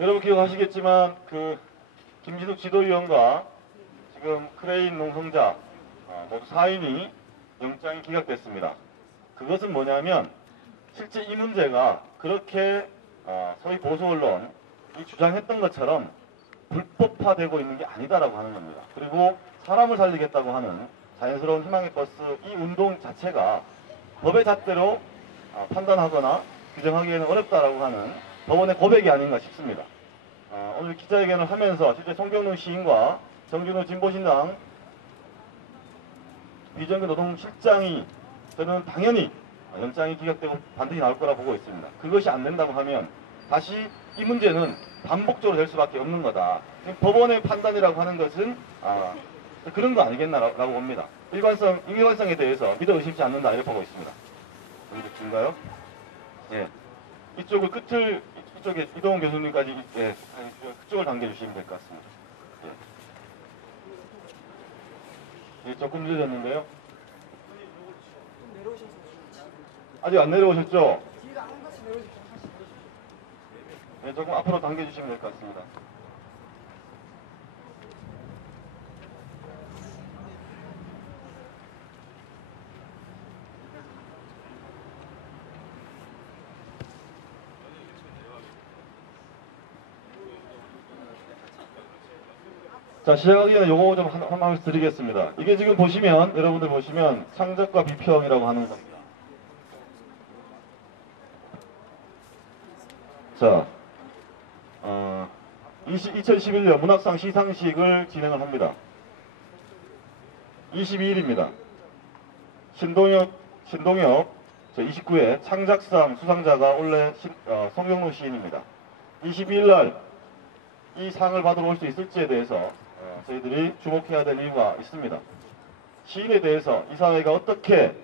여러분 기억하시겠지만 김진욱 지도위원과 지금 크레인 농성자 모두 4인이 영장이 기각됐습니다. 그것은 뭐냐면 실제 이 문제가 그렇게 소위 보수 언론이 주장했던 것처럼 불법화되고 있는 게 아니다라고 하는 겁니다. 그리고 사람을 살리겠다고 하는 자연스러운 희망의 버스 이 운동 자체가 법의 잣대로 판단하거나 규정하기에는 어렵다라고 하는 법원의 고백이 아닌가 싶습니다. 오늘 기자회견을 하면서 실제 송경록 시인과 정진우 진보신당 비정규 노동실장이 저는 당연히 영장이 기각되고 반드시 나올 거라 보고 있습니다. 그것이 안 된다고 하면 다시 이 문제는 반복적으로 될 수밖에 없는 거다. 법원의 판단이라고 하는 것은 그런 거 아니겠나라고 봅니다. 일관성에 대해서 믿어 의심치 않는다 이렇게 보고 있습니다. 여기인가요? 예. 이쪽을 이쪽에 이동훈 교수님까지 그쪽을 당겨주시면 될 것 같습니다. 예. 조금 늦어졌는데요. 아직 안 내려오셨죠? 네, 조금 앞으로 당겨주시면 될 것 같습니다. 자, 시작하기 전에 요거 좀 한 말씀 드리겠습니다. 이게 지금 보시면, 여러분들 보시면 창작과 비평이라고 하는 겁니다. 자, 2011년 문학상 시상식을 진행을 합니다. 22일입니다. 신동엽 제29회 창작상 수상자가 원래 송경록 시인입니다. 22일 날 이 상을 받으러 올 수 있을지에 대해서 저희들이 주목해야 될 이유가 있습니다. 시인에 대해서 이 사회가 어떻게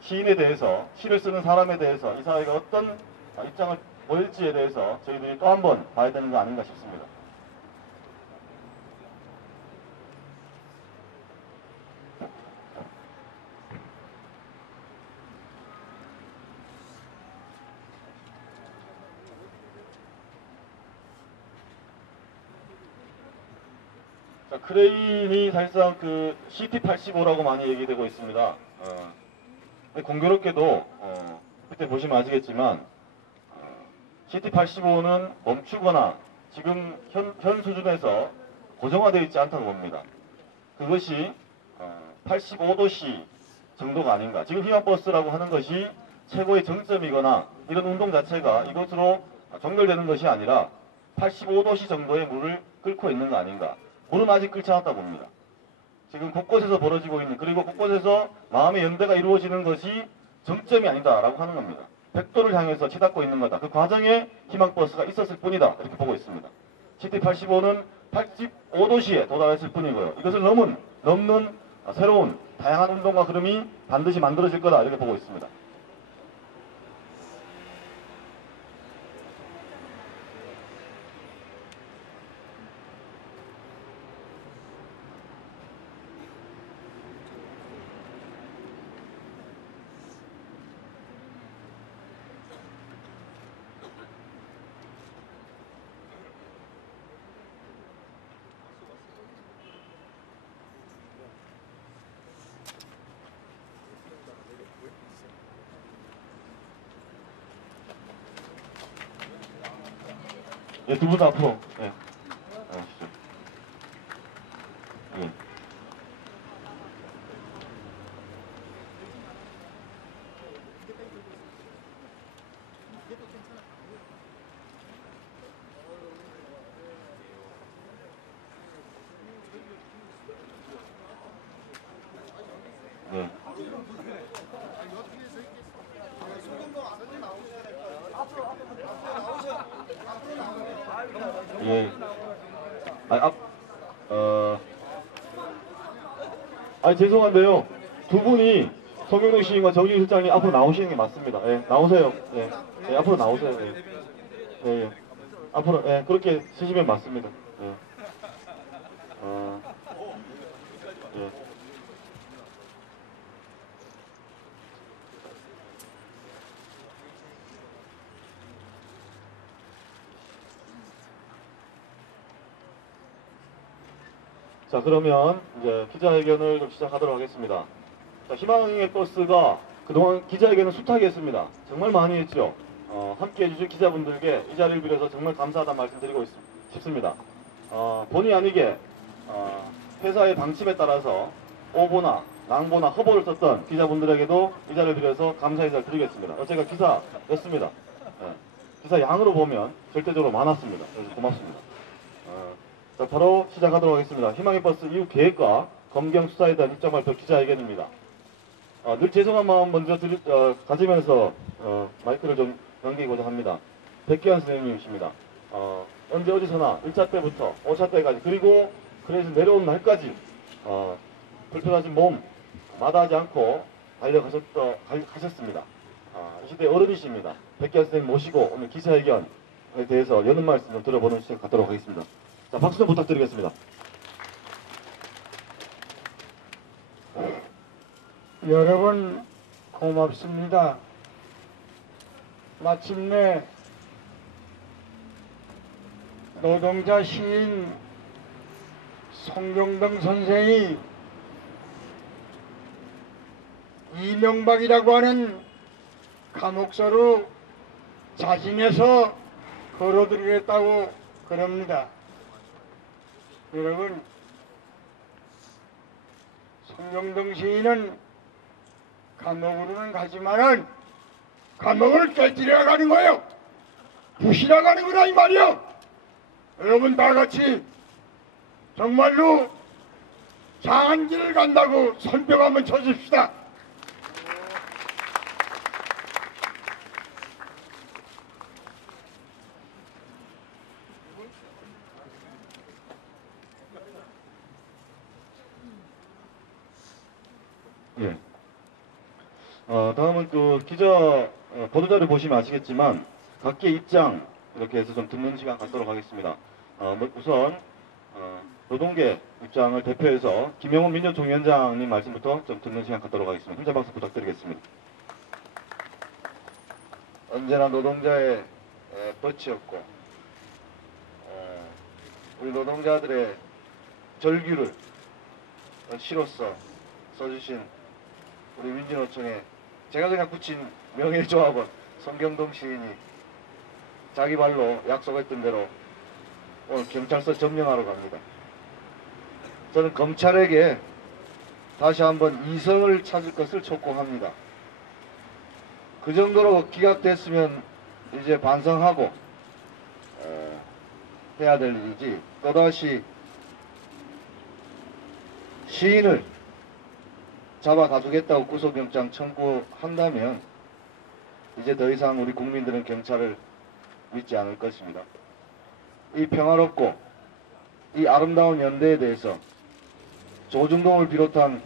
시인에 대해서 시를 쓰는 사람에 대해서 이 사회가 어떤 입장을 보일지에 대해서 저희들이 또 한 번 봐야 되는 거 아닌가 싶습니다. 자, 크레인이 사실상 CT85라고 많이 얘기되고 있습니다. 공교롭게도 그때 보시면 아시겠지만 CT85는 멈추거나 지금 현 수준에서 고정화되어 있지 않다고 봅니다. 그것이 85도씨 정도가 아닌가. 지금 희망버스라고 하는 것이 최고의 정점이거나 이런 운동 자체가 이것으로 종결되는 것이 아니라 85도씨 정도의 물을 끓고 있는 거 아닌가. 물은 아직 끓지 않았다 봅니다. 지금 곳곳에서 벌어지고 있는, 그리고 곳곳에서 마음의 연대가 이루어지는 것이 정점이 아니다라고 하는 겁니다. 100도를 향해서 치닫고 있는 거다. 그 과정에 희망버스가 있었을 뿐이다. 이렇게 보고 있습니다. CT85는 85도시에 도달했을 뿐이고요. 이것을 넘는 새로운 다양한 운동과 흐름이 반드시 만들어질 거다. 이렇게 보고 있습니다. 예, 두 분 앞으로. 예. 예. 네. 예. 죄송한데요. 두 분이 송경록 시인과 정진우 실장님 앞으로 나오시는 게 맞습니다. 예, 나오세요. 예, 예, 앞으로 나오세요. 예. 예, 예. 앞으로, 예, 그렇게 쓰시면 맞습니다. 예. 예. 자, 그러면 이제 기자회견을 좀 시작하도록 하겠습니다. 자, 희망의 버스가 그동안 기자회견을 숱하게 했습니다. 정말 많이 했죠. 함께 해주신 기자분들께 이 자리를 빌어서 정말 감사하다는 말씀 드리고 싶습니다. 본의 아니게 회사의 방침에 따라서 오보나 낭보나 허보를 썼던 기자분들에게도 이 자리를 빌어서 감사 인사를 드리겠습니다. 제가 기사였습니다. 네. 기사 양으로 보면 절대적으로 많았습니다. 그래서 고맙습니다. 자, 바로 시작하도록 하겠습니다. 희망의 버스 이후 계획과 검경 수사에 대한 입장 발표 기자회견입니다. 늘 죄송한 마음 먼저 가지면서 마이크를 좀 넘기고자 합니다. 백기환 선생님이십니다. 언제 어디서나 1차 때부터 5차 때까지 그리고 그래서 내려온 날까지 불편하신 몸 마다하지 않고 달려가셨습니다. 이 시대 어른이십니다. 백기환 선생님 모시고 오늘 기자회견에 대해서 여는 말씀 좀 들어보는 시간 갖도록 하겠습니다. 자, 박수 좀 부탁드리겠습니다. 여러분 고맙습니다. 마침내 노동자 시인 송경동 선생이 이명박이라고 하는 감옥서로 자진해서 걸어들이겠다고 그럽니다. 여러분, 송경동 시인은 감옥으로는 가지만은 감옥을 깨뜨려 가는 거예요. 부시러 가는 거다 이 말이요. 여러분 다 같이 정말로 장한 길을 간다고 손뼉 한번 쳐줍시다. 예. 다음은 그 기자 보도자료 보시면 아시겠지만 각계 입장 이렇게 해서 좀 듣는 시간 갖도록 하겠습니다. 우선 노동계 입장을 대표해서 김영훈 민주총위원장님 말씀부터 좀 듣는 시간 갖도록 하겠습니다. 현장 박수 부탁드리겠습니다. 언제나 노동자의 덫이었고 우리 노동자들의 절규를 시로써 써주신 우리 민주노총의 제가 그냥 붙인 명예조합원 송경동 시인이 자기 발로 약속했던 대로 오늘 경찰서 점령하러 갑니다. 저는 검찰에게 다시 한번 이성을 찾을 것을 촉구합니다. 그 정도로 기각됐으면 이제 반성하고 해야 될 일이지 또다시 시인을 잡아 가두겠다고 구속영장 청구한다면 이제 더 이상 우리 국민들은 경찰을 믿지 않을 것입니다. 이 평화롭고 이 아름다운 연대에 대해서 조중동을 비롯한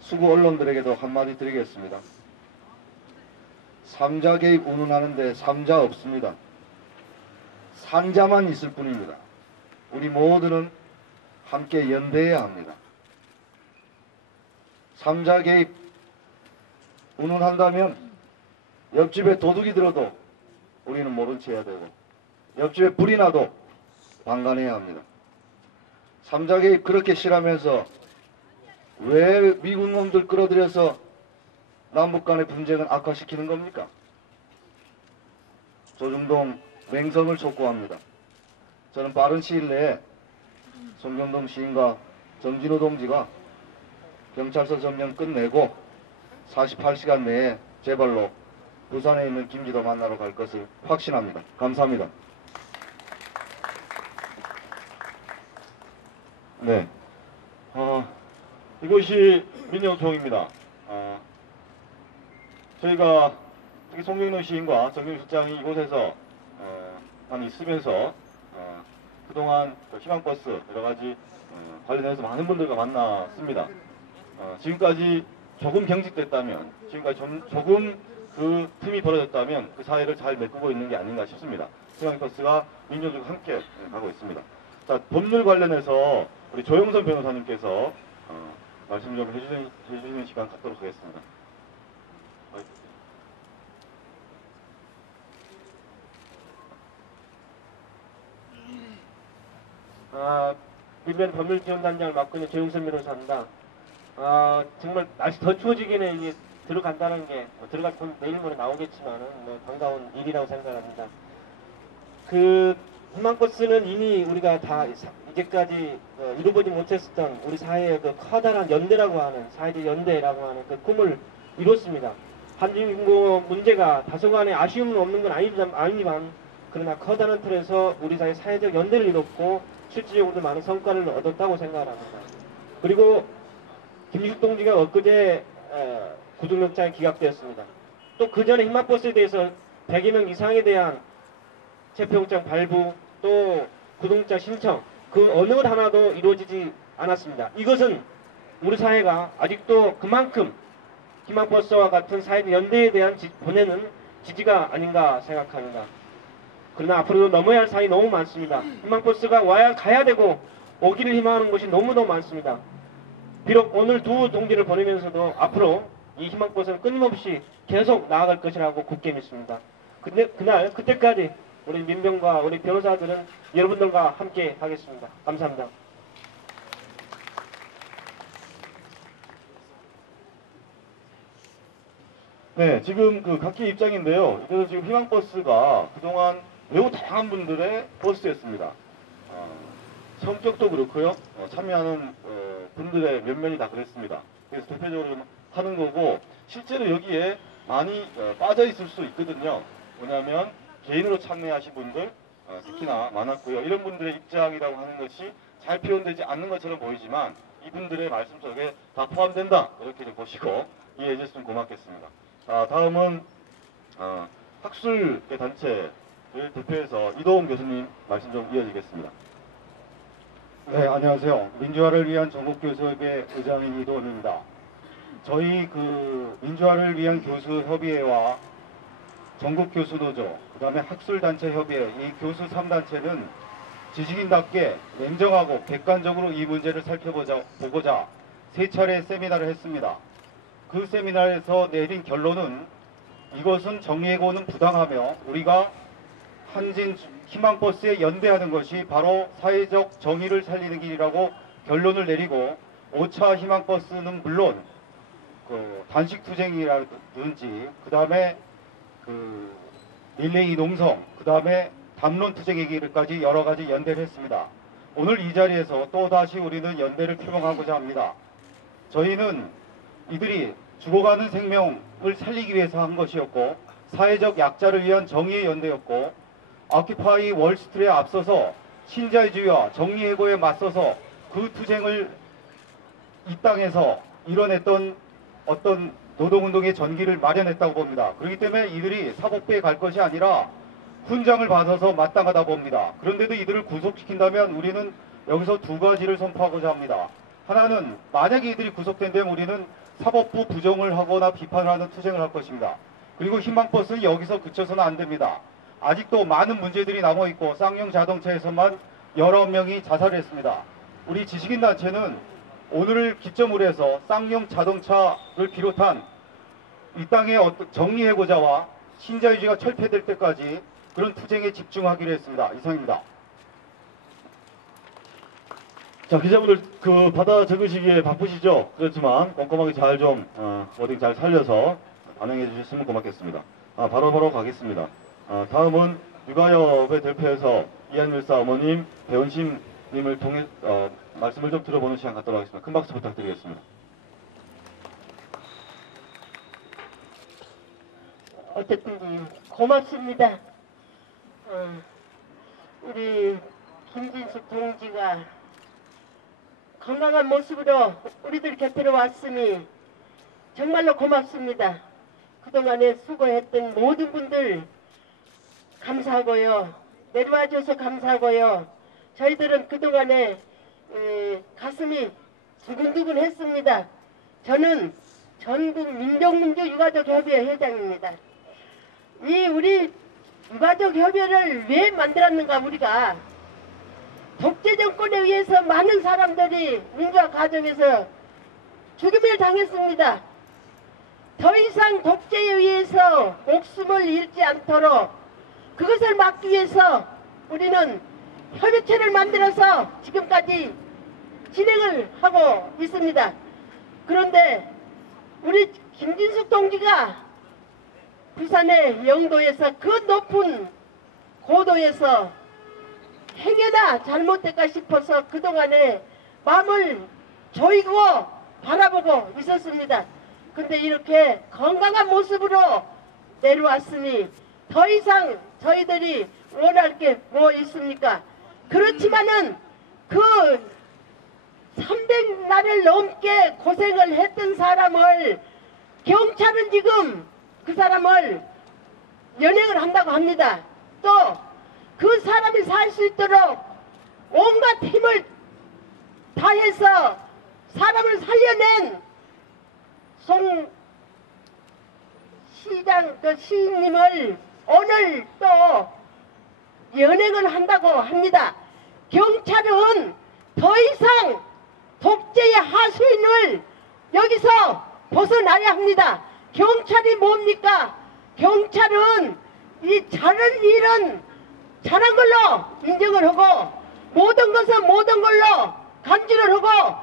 수구 언론들에게도 한마디 드리겠습니다. 삼자 개입 운운하는데 삼자 없습니다. 산자만 있을 뿐입니다. 우리 모두는 함께 연대해야 합니다. 삼자 개입 운운한다면 옆집에 도둑이 들어도 우리는 모른 체 해야 되고 옆집에 불이 나도 방관해야 합니다. 삼자 개입 그렇게 싫어하면서 왜 미군 놈들 끌어들여서 남북 간의 분쟁을 악화시키는 겁니까? 조중동 맹성을 촉구합니다. 저는 빠른 시일 내에 송경동 시인과 정진호 동지가 경찰서 점령 끝내고 48시간 내에 제 발로 부산에 있는 김지도 만나러 갈 것을 확신합니다. 감사합니다. 네. 이것이 민주노총입니다. 저희가 특히 송경동 시인과 정경수 실장이 이곳에서 있으면서 그동안 희망버스 여러가지 관련해서 많은 분들과 만났습니다. 지금까지 조금 경직됐다면 지금까지 조금 그 틈이 벌어졌다면 그 사회를 잘 메꾸고 있는 게 아닌가 싶습니다. 희망버스가 민주노총과 함께 가고 있습니다. 자, 법률 관련해서 우리 조영선 변호사님께서 말씀 좀 해주시는 시간 갖도록 하겠습니다. 민변 법률지원단장을 맡고 있는 조용선 변호사입니다. 정말 날씨 더 추워지기는 이게 들어간다는 게 들어가서 내일 모레 나오겠지만은 뭐 반가운 일이라고 생각합니다. 그 희망버스는 이미 우리가 다 이제까지 이루어보지 못했었던 우리 사회의 그 커다란 연대라고 하는 사회적 연대라고 하는 그 꿈을 이뤘습니다. 한중인구 문제가 다소간의 아쉬움은 없는 건 아니지만 그러나 커다란 틀에서 우리 사회 사회적 연대를 이뤘고 실질적으로도 많은 성과를 얻었다고 생각합니다. 그리고 김유숙 동지가 엊그제 구속영장이 기각되었습니다. 또 그 전에 희망버스에 대해서 100여 명 이상에 대한 체포영장 발부 또 구속영장 신청 그 어느 것 하나도 이루어지지 않았습니다. 이것은 우리 사회가 아직도 그만큼 희망버스와 같은 사회적 연대에 대한 보내는 지지가 아닌가 생각합니다. 그러나 앞으로도 넘어야 할 산이 너무 많습니다. 희망버스가 가야 되고 오기를 희망하는 곳이 너무너무 많습니다. 비록 오늘 두 동지를 보내면서도 앞으로 이 희망버스는 끊임없이 계속 나아갈 것이라고 굳게 믿습니다. 그때까지 우리 민병과 우리 변호사들은 여러분들과 함께 하겠습니다. 감사합니다. 네, 지금 그 각기 입장인데요. 그래서 지금 희망버스가 그동안 매우 다양한 분들의 버스였습니다. 성격도 그렇고요. 참여하는 분들의 면면이 다 그랬습니다. 그래서 대표적으로 하는 거고 실제로 여기에 많이 빠져 있을 수 있거든요. 뭐냐면 개인으로 참여하신 분들 특히나 많았고요. 이런 분들의 입장이라고 하는 것이 잘 표현되지 않는 것처럼 보이지만 이분들의 말씀 속에 다 포함된다. 이렇게 좀 보시고 이해해 주셨으면 고맙겠습니다. 다음은 학술 단체를 대표해서 이도훈 교수님 말씀 좀 이어지겠습니다. 네, 안녕하세요. 민주화를 위한 전국교수협의 의장인 이도훈입니다. 저희 그 민주화를 위한 교수협의회와 전국교수노조, 그 다음에 학술단체협의회, 이 교수 3단체는 지식인답게 냉정하고 객관적으로 이 문제를 살펴보고자 3차례 세미나를 했습니다. 그 세미나에서 내린 결론은 이것은 정리해고는 부당하며 우리가 한진 희망버스에 연대하는 것이 바로 사회적 정의를 살리는 길이라고 결론을 내리고 5차 희망버스는 물론 그 단식투쟁이라든지 그 다음에 그 릴레이 농성 그 다음에 담론 투쟁의 길까지 여러 가지 연대를 했습니다. 오늘 이 자리에서 또다시 우리는 연대를 표명하고자 합니다. 저희는 이들이 죽어가는 생명을 살리기 위해서 한 것이었고 사회적 약자를 위한 정의의 연대였고 아큐파이 월스트리트에 앞서서 신자유주의와 정리해고에 맞서서 그 투쟁을 이 땅에서 이뤄냈던 어떤 노동운동의 전기를 마련했다고 봅니다. 그렇기 때문에 이들이 사법부에 갈 것이 아니라 훈장을 받아서 마땅하다 봅니다. 그런데도 이들을 구속시킨다면 우리는 여기서 두 가지를 선포하고자 합니다. 하나는 만약에 이들이 구속된다면 우리는 사법부 부정을 하거나 비판을 하는 투쟁을 할 것입니다. 그리고 희망버스는 여기서 그쳐서는 안 됩니다. 아직도 많은 문제들이 남아있고 쌍용 자동차에서만 19명이 자살을 했습니다. 우리 지식인단체는 오늘을 기점으로 해서 쌍용 자동차를 비롯한 이 땅의 정리해고자와 신자유주의가 철폐될 때까지 그런 투쟁에 집중하기로 했습니다. 이상입니다. 자, 기자분들 그 받아 적으시기에 바쁘시죠? 그렇지만 꼼꼼하게 잘 좀 워딩 잘 살려서 반영해 주셨으면 고맙겠습니다. 바로 가겠습니다. 다음은 육아협의 대표에서 이한율사 어머님, 배원심님을 통해 말씀을 좀 들어보는 시간 갖도록 하겠습니다. 큰 박수 부탁드리겠습니다. 어쨌든 고맙습니다. 우리 김진숙 동지가 건강한 모습으로 우리들 곁으로 왔으니 정말로 고맙습니다. 그동안에 수고했던 모든 분들 감사하고요. 내려와줘서 감사하고요. 저희들은 그동안에 가슴이 두근두근 했습니다. 저는 전국민족민주유가족협의회 회장입니다. 이 우리 유가족협의회를 왜 만들었는가 우리가 독재 정권에 의해서 많은 사람들이 민주화 과정에서 죽임을 당했습니다. 더 이상 독재에 의해서 목숨을 잃지 않도록 그것을 막기 위해서 우리는 협의체를 만들어서 지금까지 진행을 하고 있습니다. 그런데 우리 김진숙 동지가 부산의 영도에서 그 높은 고도에서 행여나 잘못될까 싶어서 그동안에 마음을 조이고 바라보고 있었습니다. 근데 이렇게 건강한 모습으로 내려왔으니 더 이상 저희들이 원할 게 뭐 있습니까? 그렇지만은 그 300날을 넘게 고생을 했던 사람을 경찰은 지금 그 사람을 연행을 한다고 합니다. 또 그 사람이 살 수 있도록 온갖 힘을 다해서 사람을 살려낸 송 시장 그 시인님을 오늘 또 연행을 한다고 합니다. 경찰은 더 이상 독재의 하수인을 여기서 벗어나야 합니다. 경찰이 뭡니까? 경찰은 이 잘한 일은 잘한 걸로 인정을 하고 모든 것은 모든 걸로 간주를 하고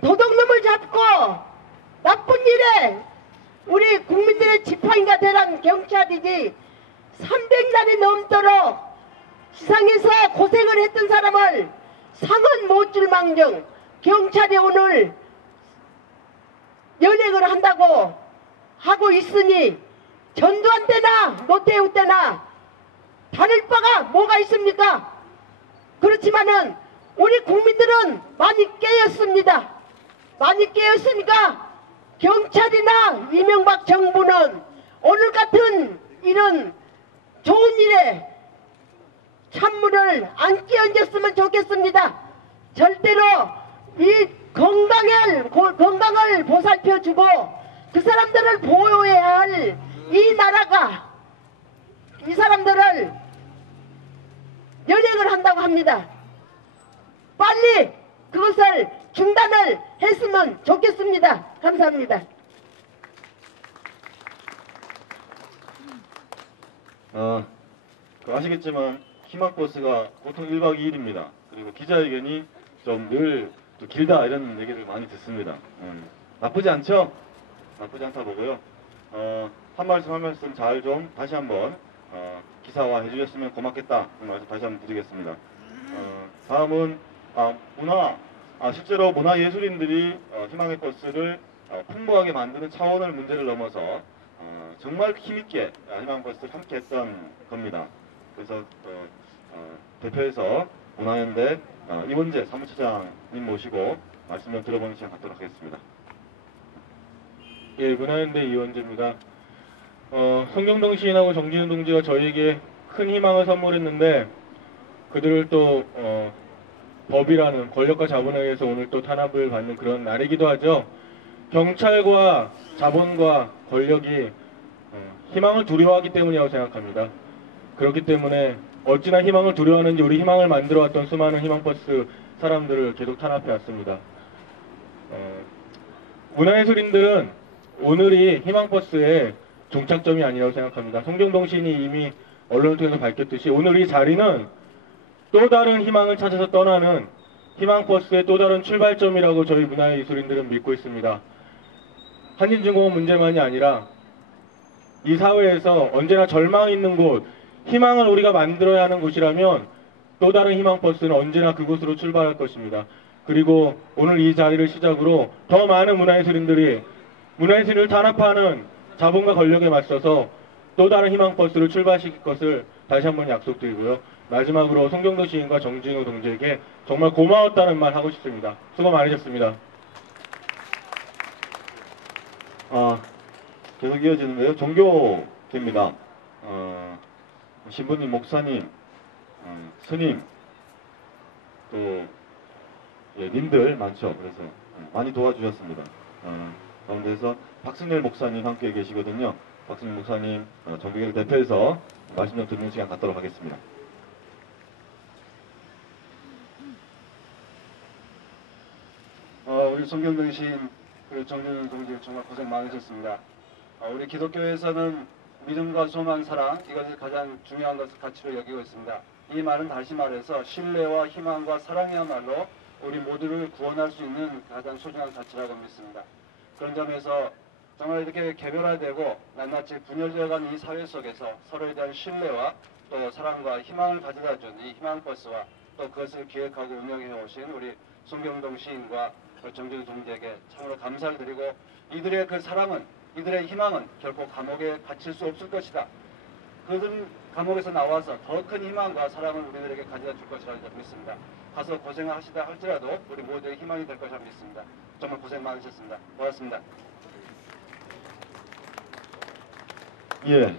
도둑놈을 잡고 나쁜 일에 우리 국민들의 지팡이가 되란 경찰이지 300날이 넘도록 지상에서 고생을 했던 사람을 상은 못 줄 망정 경찰이 오늘 연행을 한다고 하고 있으니 전두환 때나 노태우 때나 다를 바가 뭐가 있습니까? 그렇지만은 우리 국민들은 많이 깨었습니다. 많이 깨었으니까 경찰이나 이명박 정부는 오늘 같은 이런 좋은 일에 찬물을 안 끼얹었으면 좋겠습니다. 절대로 이 건강을 보살펴주고 그 사람들을 보호해야 할 이 나라가 이 사람들을 연행을 한다고 합니다. 빨리 그것을 중단을 했으면 좋겠습니다. 감사합니다. 아시겠지만 희망버스가 보통 1박 2일입니다. 그리고 기자회견이 좀 늘 길다 이런 얘기를 많이 듣습니다. 나쁘지 않죠? 나쁘지 않다 보고요. 한 말씀 잘 좀 다시 한번 기사화 해주셨으면 고맙겠다. 그 말씀 다시 한번 드리겠습니다. 다음은 실제로 문화예술인들이 희망의 버스를 풍부하게 만드는 차원을 문제를 넘어서 정말 힘있게 희망버스를 함께 했던 겁니다. 그래서 대표에서 문화연대 이원재 사무처장님 모시고 말씀 좀 들어보는 시간 갖도록 하겠습니다. 예, 문화연대 이원재입니다. 송경동 시인하고 정진우 동지가 저희에게 큰 희망을 선물했는데 그들을 또 법이라는 권력과 자본에 의해서 오늘 또 탄압을 받는 그런 날이기도 하죠. 경찰과 자본과 권력이 희망을 두려워하기 때문이라고 생각합니다. 그렇기 때문에 어찌나 희망을 두려워하는지 우리 희망을 만들어왔던 수많은 희망버스 사람들을 계속 탄압해왔습니다. 문화예술인들은 오늘이 희망버스의 종착점이 아니라고 생각합니다. 송경동 시인이 이미 언론을 통해서 밝혔듯이 오늘 이 자리는 또 다른 희망을 찾아서 떠나는 희망버스의 또 다른 출발점이라고 저희 문화예술인들은 믿고 있습니다. 한진중공업 문제만이 아니라 이 사회에서 언제나 절망이 있는 곳, 희망을 우리가 만들어야 하는 곳이라면 또 다른 희망버스는 언제나 그곳으로 출발할 것입니다. 그리고 오늘 이 자리를 시작으로 더 많은 문화예술인들이 문화예술을 탄압하는 자본과 권력에 맞서서 또 다른 희망버스를 출발시킬 것을 다시 한번 약속드리고요. 마지막으로 송경도 시인과 정진우 동지에게 정말 고마웠다는 말 하고 싶습니다. 수고 많으셨습니다. 계속 이어지는데요. 종교계입니다. 신부님, 목사님, 스님, 또 님들 많죠. 그래서 많이 도와주셨습니다. 가운데서 박승열 목사님 함께 계시거든요. 박승열 목사님 정교계를 대표해서 말씀 좀 듣는 시간 갖도록 하겠습니다. 우리 송경동 시인 그리고 정진우 동지 정말 고생 많으셨습니다. 우리 기독교에서는 믿음과 소망, 사랑 이것을 가장 중요한 것을 가치로 여기고 있습니다. 이 말은 다시 말해서 신뢰와 희망과 사랑이야말로 우리 모두를 구원할 수 있는 가장 소중한 가치라고 믿습니다. 그런 점에서 정말 이렇게 개별화되고 낱낱이 분열되어가는 이 사회 속에서 서로에 대한 신뢰와 또 사랑과 희망을 가져다준 이 희망버스와 또 그것을 기획하고 운영해 오신 우리 송경동 시인과 정진우 동지에게 참으로 감사를 드리고, 이들의 그 사랑은, 이들의 희망은 결코 감옥에 갇힐 수 없을 것이다. 그들은 감옥에서 나와서 더 큰 희망과 사랑을 우리들에게 가져다 줄 것이라고 믿습니다. 가서 고생하시다 할지라도 우리 모두의 희망이 될 것이라고 믿습니다. 정말 고생 많으셨습니다. 고맙습니다. 예,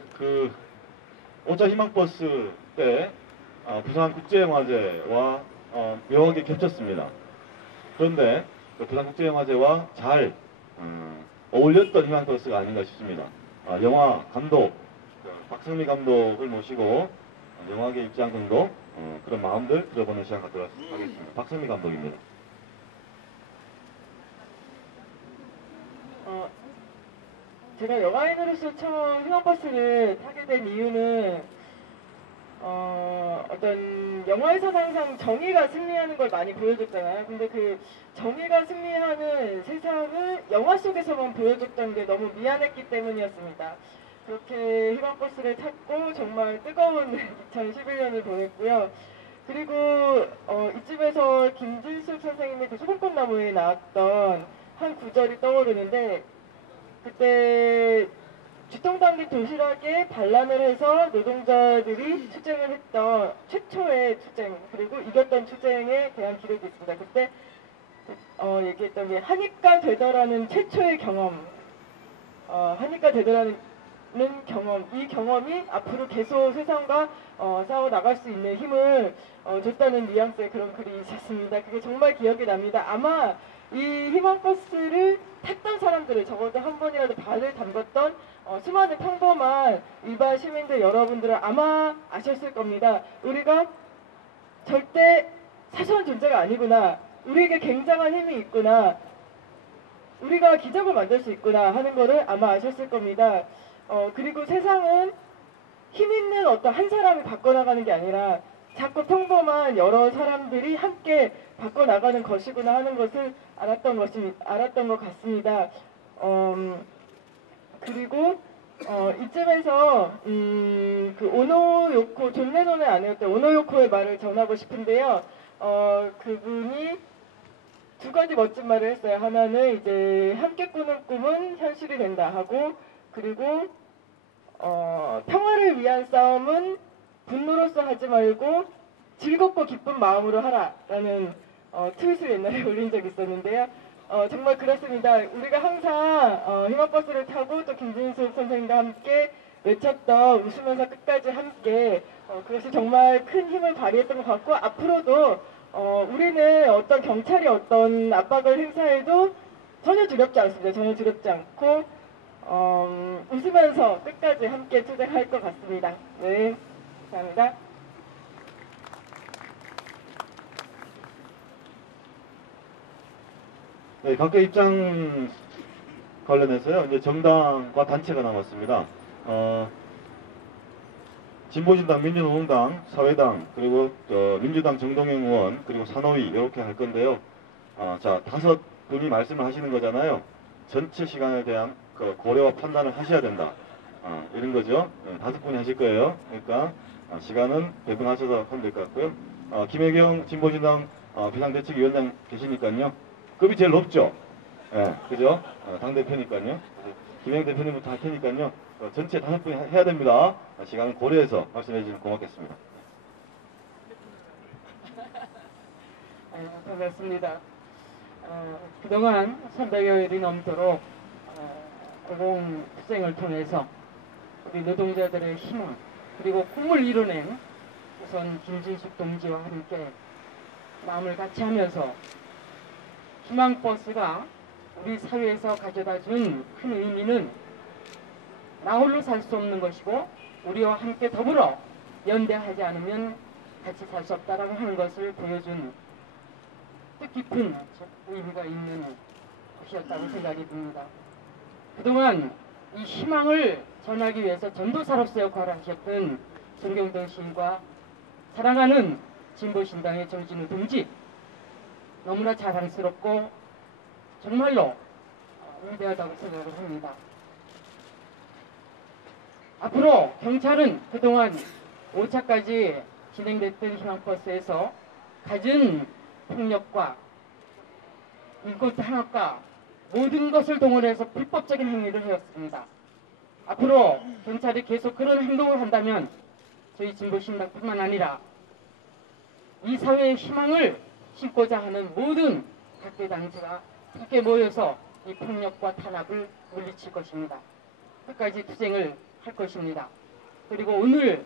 오차 희망버스 때 부산국제영화제와 묘하게 겹쳤습니다. 그런데 그 부산국제영화제와 잘 어울렸던 희망버스가 아닌가 싶습니다. 영화 감독 박성미 감독을 모시고 영화계 입장 등도 그런 마음들 들어보는 시간 갖도록 하겠습니다. 박성미 감독입니다. 제가 영화인으로서 처음 희망버스를 타게 된 이유는 어떤 영화에서는 항상 정의가 승리하는 걸 많이 보여줬잖아요. 근데 그 정의가 승리하는 세상을 영화 속에서만 보여줬던 게 너무 미안했기 때문이었습니다. 그렇게 희망버스를 탔고 정말 뜨거운 2011년을 보냈고요. 그리고 이쯤에서 김진숙 선생님의 그 소금꽃나무에 나왔던 한 구절이 떠오르는데, 그때 주통당긴 도시락에 반란을 해서 노동자들이 투쟁을 했던 최초의 투쟁, 그리고 이겼던 투쟁에 대한 기록이 있습니다. 그때 얘기했던 게 한니까 되더라는 최초의 경험, 한니까 되더라는 경험, 이 경험이 앞으로 계속 세상과 싸워 나갈 수 있는 힘을 줬다는 뉘앙스의 그런 글이 있었습니다. 그게 정말 기억이 납니다. 아마 이 희망버스를 탔던 사람들을, 적어도 한 번이라도 발을 담궜던 수많은 평범한 일반 시민들 여러분들은 아마 아셨을 겁니다. 우리가 절대 사소한 존재가 아니구나, 우리에게 굉장한 힘이 있구나, 우리가 기적을 만들 수 있구나 하는 거를 아마 아셨을 겁니다. 그리고 세상은 힘 있는 어떤 한 사람이 바꿔나가는 게 아니라 자꾸 평범한 여러 사람들이 함께 바꿔나가는 것이구나 하는 것을 알았던 것 같습니다. 그리고 이쯤에서 그 오노요코, 존 레논의 아내였던 오노요코의 말을 전하고 싶은데요. 그분이 두 가지 멋진 말을 했어요. 하나는 이제 함께 꾸는 꿈은 현실이 된다 하고, 그리고 평화를 위한 싸움은 분노로서 하지 말고 즐겁고 기쁜 마음으로 하라라는 트윗을 옛날에 올린 적이 있었는데요. 정말 그렇습니다. 우리가 항상 희망버스를 타고 또 김진숙 선생님과 함께 외쳤던 웃으면서 끝까지 함께, 그것이 정말 큰 힘을 발휘했던 것 같고, 앞으로도 우리는 어떤 경찰이 어떤 압박을 행사해도 전혀 두렵지 않습니다. 전혀 두렵지 않고 웃으면서 끝까지 함께 투쟁할 것 같습니다. 네, 감사합니다. 네, 각계 입장 관련해서요, 이제 정당과 단체가 남았습니다. 진보신당, 민주노동당, 사회당, 그리고 민주당 정동영 의원, 그리고 산호위 이렇게 할 건데요. 자, 5분이 말씀을 하시는 거잖아요. 전체 시간에 대한 그 고려와 판단을 하셔야 된다. 이런 거죠. 5분이 하실 거예요. 그러니까 시간은 배분하셔서 하면 될 것 같고요. 김혜경 진보신당 비상대책위원장 계시니까요. 급이 제일 높죠. 예, 그죠? 당대표니까요. 김혜경 대표님부터 할 테니까요. 전체 5분이 해야 됩니다. 시간을 고려해서 말씀해 주시면 고맙겠습니다. 반갑습니다. 그동안 300여일이 넘도록 공공투쟁을 통해서 우리 노동자들의 희망, 그리고 꿈을 이뤄낸 우선 김진숙 동지와 함께 마음을 같이 하면서 희망버스가 우리 사회에서 가져다준 큰 의미는 나 홀로 살 수 없는 것이고, 우리와 함께 더불어 연대하지 않으면 같이 살 수 없다라고 하는 것을 보여준 뜻깊은 의미가 있는 것이었다고 생각이 듭니다. 그동안 이 희망을 전하기 위해서 전도사로서 역할을 하셨던 송경동 시인과 사랑하는 진보신당의 정진우 동지, 너무나 자랑스럽고 정말로 위대하다고 생각을 합니다. 앞으로 경찰은 그동안 5차까지 진행됐던 희망버스에서 갖은 폭력과 인권 탄압과 모든 것을 동원해서 불법적인 행위를 해왔습니다. 앞으로 경찰이 계속 그런 행동을 한다면 저희 진보신당뿐만 아니라 이 사회의 희망을 심고자 하는 모든 각계 단체가 함께 모여서 이 폭력과 탄압을 물리칠 것입니다. 끝까지 투쟁을 할 것입니다. 그리고 오늘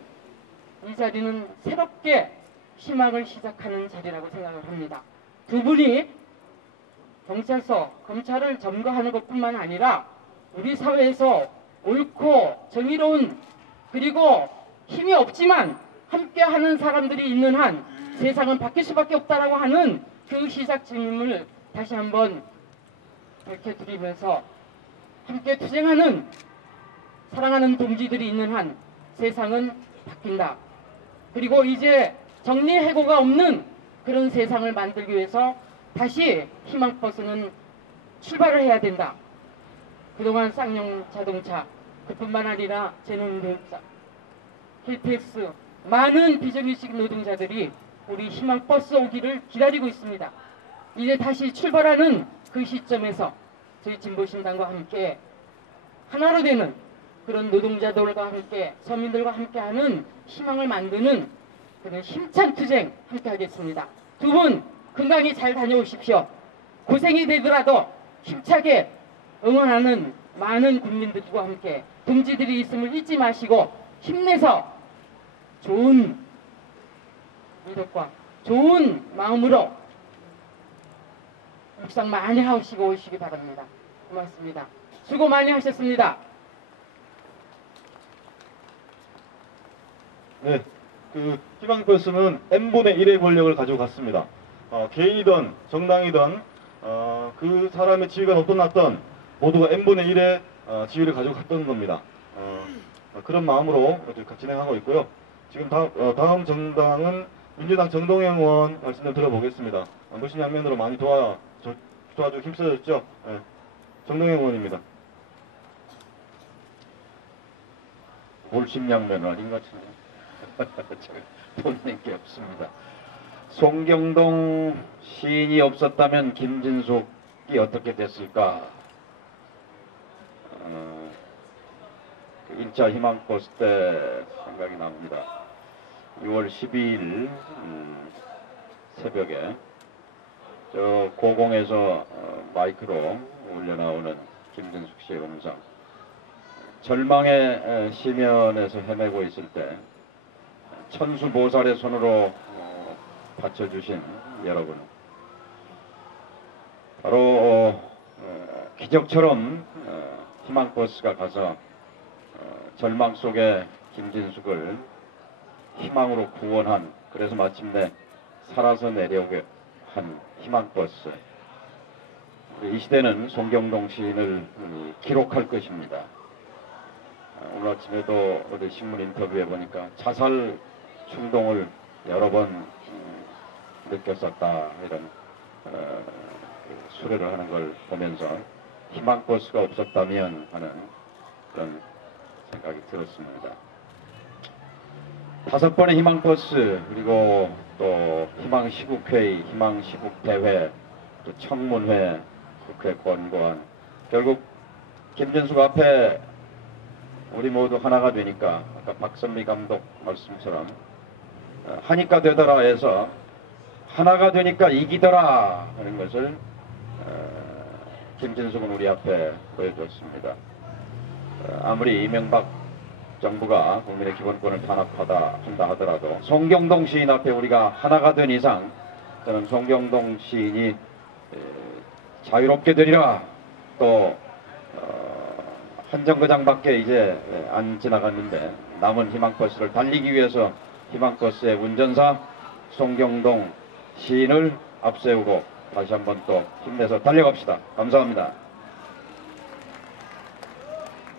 이 자리는 새롭게 희망을 시작하는 자리라고 생각을 합니다. 두 분이 경찰서, 검찰을 점거하는 것뿐만 아니라 우리 사회에서 옳고 정의로운 그리고 힘이 없지만 함께하는 사람들이 있는 한 세상은 바뀔 수밖에 없다라고 하는 그 시작점을 다시 한번 밝혀드리면서 함께 투쟁하는 사랑하는 동지들이 있는 한 세상은 바뀐다. 그리고 이제 정리해고가 없는 그런 세상을 만들기 위해서 다시 희망버스는 출발을 해야 된다. 그동안 쌍용 자동차 그뿐만 아니라 제농노동자, KTX 많은 비정규직 노동자들이 우리 희망버스 오기를 기다리고 있습니다. 이제 다시 출발하는 그 시점에서 저희 진보신당과 함께 하나로 되는 그런 노동자들과 함께 서민들과 함께하는 희망을 만드는 그런 힘찬 투쟁 함께 하겠습니다. 두 분 건강히 잘 다녀오십시오. 고생이 되더라도 힘차게 응원하는 많은 국민들과 함께 동지들이 있음을 잊지 마시고 힘내서 좋은 미덕과 좋은 마음으로 묵상 많이 하시고 오시기 바랍니다. 고맙습니다. 수고 많이 하셨습니다. 네, 그 희망버스는 n분의 1의 권력을 가지고 갔습니다. 개이든 정당이든 그 사람의 지위가 높든 낮든 모두가 n분의 1의 지위를 가지고 갔던 겁니다. 그런 마음으로 진행하고 있고요. 지금 다음 정당은 민주당 정동영 의원 말씀 좀 들어보겠습니다. 물심양면으로 많이 도와주고 힘써줬죠. 네. 정동영 의원입니다. 물심양면 아닌 것 같은데 돈낸 게 없습니다. 송경동 시인이 없었다면 김진숙이 어떻게 됐을까? 1차 희망버스 때 생각이 납니다. 6월 12일 새벽에 저 고공에서 마이크로 울려나오는 김진숙 씨의 음성, 절망의 시면에서 헤매고 있을 때 천수보살의 손으로 받쳐주신 여러분, 바로 기적처럼 희망버스가 가서 절망 속에 김진숙을 희망으로 구원한, 그래서 마침내 살아서 내려오게 한 희망버스. 이 시대는 송경동 시인을 기록할 것입니다. 오늘 아침에도 어디 신문 인터뷰에 보니까 자살 충동을 여러 번 느꼈었다, 이런 수레를 하는 걸 보면서 희망버스가 없었다면 하는 그런 생각이 들었습니다. 5번의 희망버스, 그리고 또 희망시국회의, 희망시국대회, 또 청문회, 국회 권고안, 결국 김진숙 앞에 우리 모두 하나가 되니까, 아까 박선미 감독 말씀처럼 하니까 되더라 해서 하나가 되니까 이기더라 하는 것을 김진숙은 우리 앞에 보여줬습니다. 아무리 이명박 정부가 국민의 기본권을 탄압한다 하더라도 송경동 시인 앞에 우리가 하나가 된 이상 저는 송경동 시인이 자유롭게 되리라. 또 한 정거장밖에 이제 안 지나갔는데 남은 희망버스를 달리기 위해서 희망버스의 운전사 송경동 시인을 앞세우고 다시 한번 또 힘내서 달려갑시다. 감사합니다.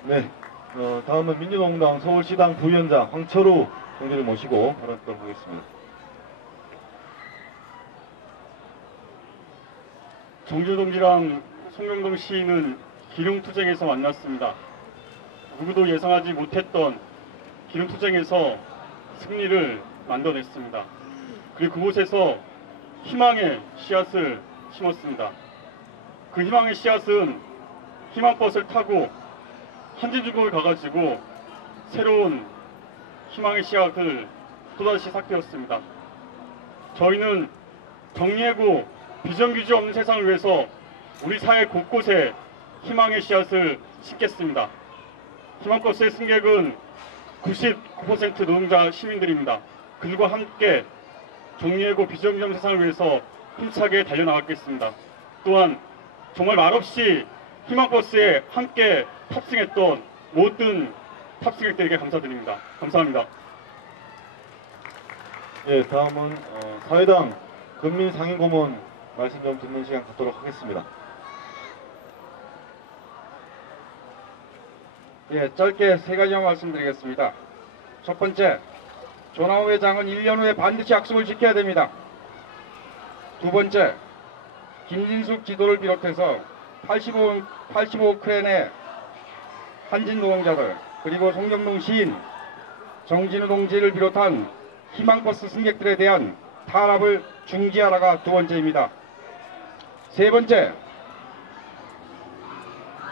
네, 다음은 민주노동당 서울시당 부위원장 황철우 동지를 모시고 발언하도록 하겠습니다. 정진호 동지랑 송영동 시인은 기름투쟁에서 만났습니다. 누구도 예상하지 못했던 기름투쟁에서 승리를 만들어냈습니다. 그리고 그곳에서 희망의 씨앗을 심었습니다. 그 희망의 씨앗은 희망버스를 타고 한진중공을 가가지고 새로운 희망의 씨앗을 또다시 삭되었습니다. 저희는 정리하고 비정규직 없는 세상을 위해서 우리 사회 곳곳에 희망의 씨앗을 심겠습니다. 희망버스의 승객은 99% 노동자 시민들입니다. 그들과 함께 정리하고 비정규직 없는 세상을 위해서 힘차게 달려나가겠습니다. 또한 정말 말없이 희망버스에 함께 탑승했던 모든 탑승객들에게 감사드립니다. 감사합니다. 예, 다음은 사회당 금민상임고문 말씀 좀 듣는 시간 갖도록 하겠습니다. 예, 짧게 세 가지만 말씀드리겠습니다. 첫 번째, 조나우 회장은 1년 후에 반드시 약속을 지켜야 됩니다. 두 번째, 김진숙 지도를 비롯해서 85크랜의 한진 노동자들, 그리고 송영동 시인, 정진우 동지를 비롯한 희망버스 승객들에 대한 탄압을 중지하라가 두 번째입니다. 세 번째,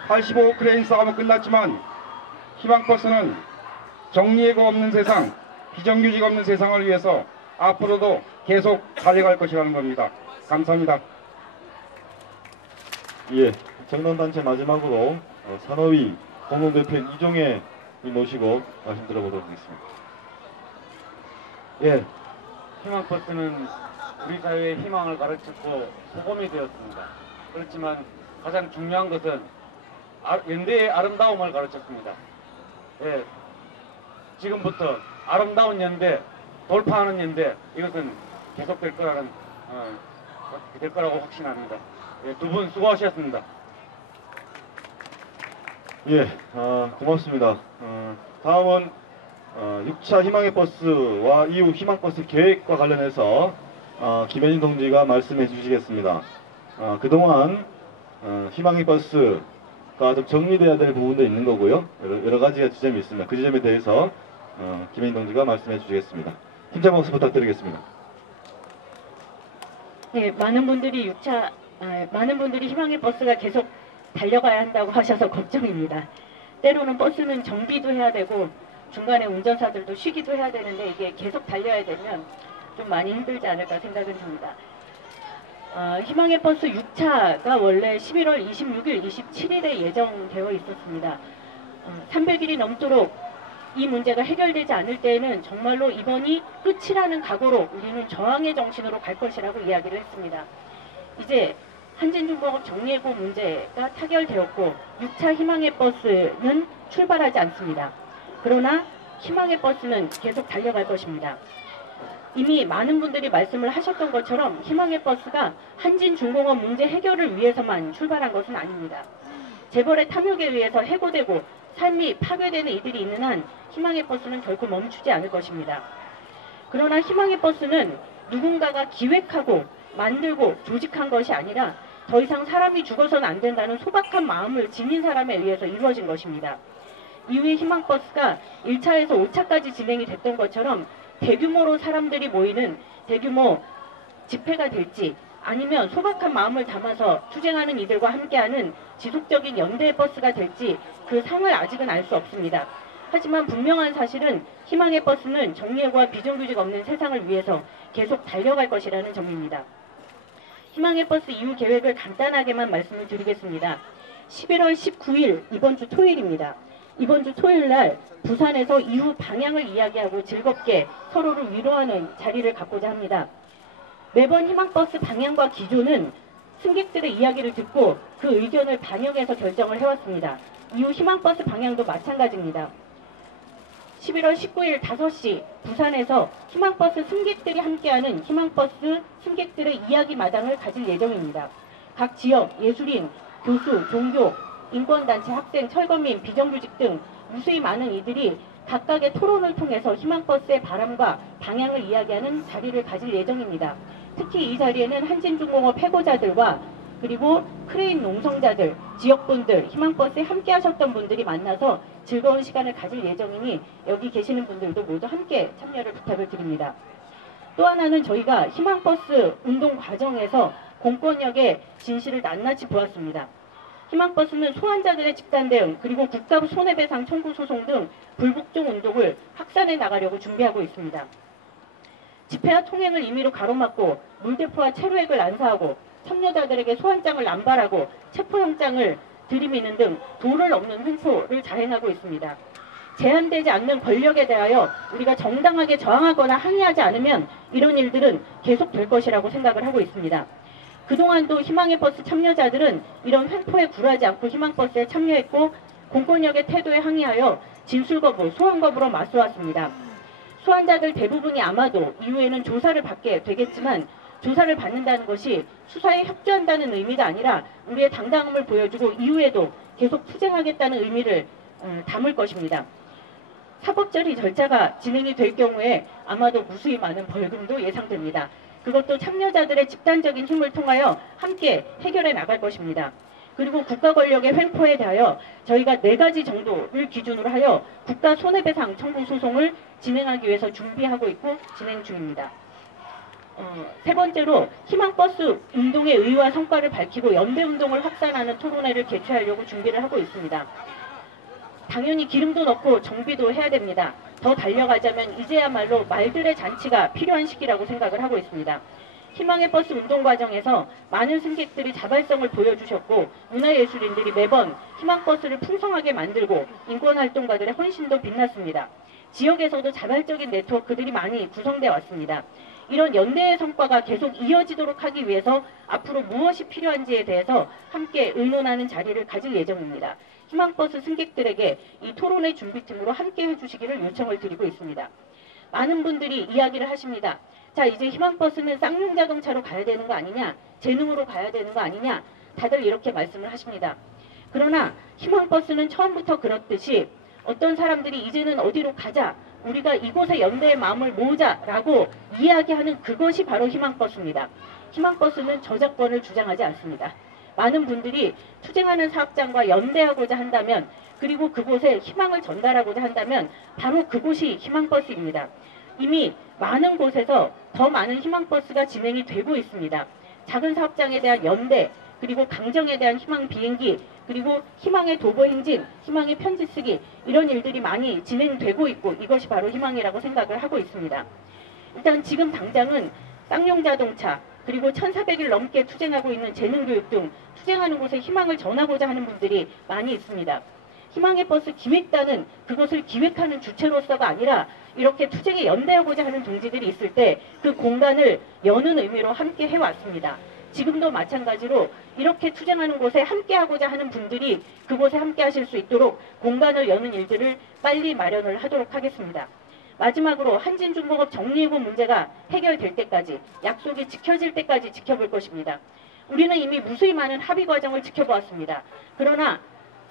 85크레인 싸움은 끝났지만 희망버스는 정리해고 없는 세상, 비정규직 없는 세상을 위해서 앞으로도 계속 달려갈 것이라는 겁니다. 감사합니다. 예, 정당단체 마지막으로 산업위 공동대표인 이종혜 모시고 말씀 들어보도록 하겠습니다. 예, 희망버스는 우리 사회의 희망을 가르쳤고 소금이 되었습니다. 그렇지만 가장 중요한 것은 연대의 아름다움을 가르쳤습니다. 예, 지금부터 아름다운 연대, 돌파하는 연대, 이것은 계속될 거라고 확신합니다. 예, 두 분 수고하셨습니다. 예, 고맙습니다. 다음은 6차 희망의 버스와 이후 희망버스 계획과 관련해서 김혜진 동지가 말씀해 주시겠습니다. 그동안 희망의 버스가 좀 정리돼야 될 부분도 있는 거고요. 여러 가지 지점이 있습니다. 그 지점에 대해서 김혜진 동지가 말씀해 주시겠습니다. 힘찬 박수 부탁드리겠습니다. 네, 많은 분들이 희망의 버스가 계속 달려가야 한다고 하셔서 걱정입니다. 때로는 버스는 정비도 해야 되고 중간에 운전사들도 쉬기도 해야 되는데 이게 계속 달려야 되면 좀 많이 힘들지 않을까 생각은 듭니다. 희망의 버스 6차가 원래 11월 26일, 27일에 예정되어 있었습니다. 300일이 넘도록 이 문제가 해결되지 않을 때에는 정말로 이번이 끝이라는 각오로 우리는 저항의 정신으로 갈 것이라고 이야기를 했습니다. 이제 한진중공업 정리해고 문제가 타결되었고 6차 희망의 버스는 출발하지 않습니다. 그러나 희망의 버스는 계속 달려갈 것입니다. 이미 많은 분들이 말씀을 하셨던 것처럼 희망의 버스가 한진중공업 문제 해결을 위해서만 출발한 것은 아닙니다. 재벌의 탐욕에 의해서 해고되고 삶이 파괴되는 이들이 있는 한 희망의 버스는 결코 멈추지 않을 것입니다. 그러나 희망의 버스는 누군가가 기획하고 만들고 조직한 것이 아니라 더 이상 사람이 죽어서는 안 된다는 소박한 마음을 지닌 사람에 의해서 이루어진 것입니다. 이후에 희망버스가 1차에서 5차까지 진행이 됐던 것처럼 대규모로 사람들이 모이는 대규모 집회가 될지 아니면 소박한 마음을 담아서 투쟁하는 이들과 함께하는 지속적인 연대 버스가 될지 그 상을 아직은 알 수 없습니다. 하지만 분명한 사실은 희망의 버스는 정리해고와 비정규직 없는 세상을 위해서 계속 달려갈 것이라는 점입니다. 희망의 버스 이후 계획을 간단하게만 말씀을 드리겠습니다. 11월 19일 이번 주 토요일입니다. 이번 주 토요일 날 부산에서 이후 방향을 이야기하고 즐겁게 서로를 위로하는 자리를 갖고자 합니다. 매번 희망버스 방향과 기조는 승객들의 이야기를 듣고 그 의견을 반영해서 결정을 해왔습니다. 이후 희망버스 방향도 마찬가지입니다. 11월 19일 5시 부산에서 희망버스 승객들이 함께하는 희망버스 승객들의 이야기 마당을 가질 예정입니다. 각 지역, 예술인, 교수, 종교, 인권단체, 학생, 철거민, 비정규직 등 무수히 많은 이들이 각각의 토론을 통해서 희망버스의 바람과 방향을 이야기하는 자리를 가질 예정입니다. 특히 이 자리에는 한진중공업 해고자들과 그리고 크레인 농성자들, 지역분들, 희망버스에 함께 하셨던 분들이 만나서 즐거운 시간을 가질 예정이니 여기 계시는 분들도 모두 함께 참여를 부탁을 드립니다. 또 하나는 저희가 희망버스 운동 과정에서 공권력의 진실을 낱낱이 보았습니다. 희망버스는 소환자들의 집단 대응 그리고 국가 손해배상 청구 소송 등 불복종 운동을 확산해 나가려고 준비하고 있습니다. 집회와 통행을 임의로 가로막고 물대포와 체류액을 난사하고 참여자들에게 소환장을 남발하고 체포영장을 들이미는 등 도를 넘는 횡포를 자행하고 있습니다. 제한되지 않는 권력에 대하여 우리가 정당하게 저항하거나 항의하지 않으면 이런 일들은 계속될 것이라고 생각을 하고 있습니다. 그동안도 희망의 버스 참여자들은 이런 횡포에 굴하지 않고 희망버스에 참여했고 공권력의 태도에 항의하여 진술거부, 소환거부로 맞서왔습니다. 소환자들 대부분이 아마도 이후에는 조사를 받게 되겠지만 조사를 받는다는 것이 수사에 협조한다는 의미가 아니라 우리의 당당함을 보여주고 이후에도 계속 투쟁하겠다는 의미를 담을 것입니다. 사법처리 절차가 진행이 될 경우에 아마도 무수히 많은 벌금도 예상됩니다. 그것도 참여자들의 집단적인 힘을 통하여 함께 해결해 나갈 것입니다. 그리고 국가 권력의 횡포에 대하여 저희가 4가지 정도를 기준으로 하여 국가 손해배상 청구 소송을 진행하기 위해서 준비하고 있고 진행 중입니다. 세 번째로 희망버스 운동의 의의와 성과를 밝히고 연대운동을 확산하는 토론회를 개최하려고 준비를 하고 있습니다. 당연히 기름도 넣고 정비도 해야 됩니다. 더 달려가자면 이제야말로 말들의 잔치가 필요한 시기라고 생각을 하고 있습니다. 희망의 버스 운동 과정에서 많은 승객들이 자발성을 보여주셨고 문화예술인들이 매번 희망버스를 풍성하게 만들고 인권활동가들의 헌신도 빛났습니다. 지역에서도 자발적인 네트워크들이 많이 구성되어 왔습니다. 이런 연대의 성과가 계속 이어지도록 하기 위해서 앞으로 무엇이 필요한지에 대해서 함께 의논하는 자리를 가질 예정입니다. 희망버스 승객들에게 이 토론회 준비팀으로 함께 해주시기를 요청을 드리고 있습니다. 많은 분들이 이야기를 하십니다. 자, 이제 희망버스는 쌍용자동차로 가야 되는 거 아니냐, 재능으로 가야 되는 거 아니냐, 다들 이렇게 말씀을 하십니다. 그러나 희망버스는 처음부터 그렇듯이 어떤 사람들이 이제는 어디로 가자, 우리가 이곳에 연대의 마음을 모으자라고 이야기하는 그것이 바로 희망버스입니다. 희망버스는 저작권을 주장하지 않습니다. 많은 분들이 투쟁하는 사업장과 연대하고자 한다면 그리고 그곳에 희망을 전달하고자 한다면 바로 그곳이 희망버스입니다. 이미 많은 곳에서 더 많은 희망버스가 진행이 되고 있습니다. 작은 사업장에 대한 연대, 그리고 강정에 대한 희망 비행기, 그리고 희망의 도보 행진, 희망의 편지 쓰기 이런 일들이 많이 진행되고 있고 이것이 바로 희망이라고 생각을 하고 있습니다. 일단 지금 당장은 쌍용자동차 그리고 1400일 넘게 투쟁하고 있는 재능교육 등 투쟁하는 곳에 희망을 전하고자 하는 분들이 많이 있습니다. 희망의 버스 기획단은 그것을 기획하는 주체로서가 아니라 이렇게 투쟁에 연대하고자 하는 동지들이 있을 때 그 공간을 여는 의미로 함께 해왔습니다. 지금도 마찬가지로 이렇게 투쟁하는 곳에 함께하고자 하는 분들이 그곳에 함께 하실 수 있도록 공간을 여는 일들을 빨리 마련을 하도록 하겠습니다. 마지막으로 한진중공업 정리해고 문제가 해결될 때까지, 약속이 지켜질 때까지 지켜볼 것입니다. 우리는 이미 무수히 많은 합의 과정을 지켜보았습니다. 그러나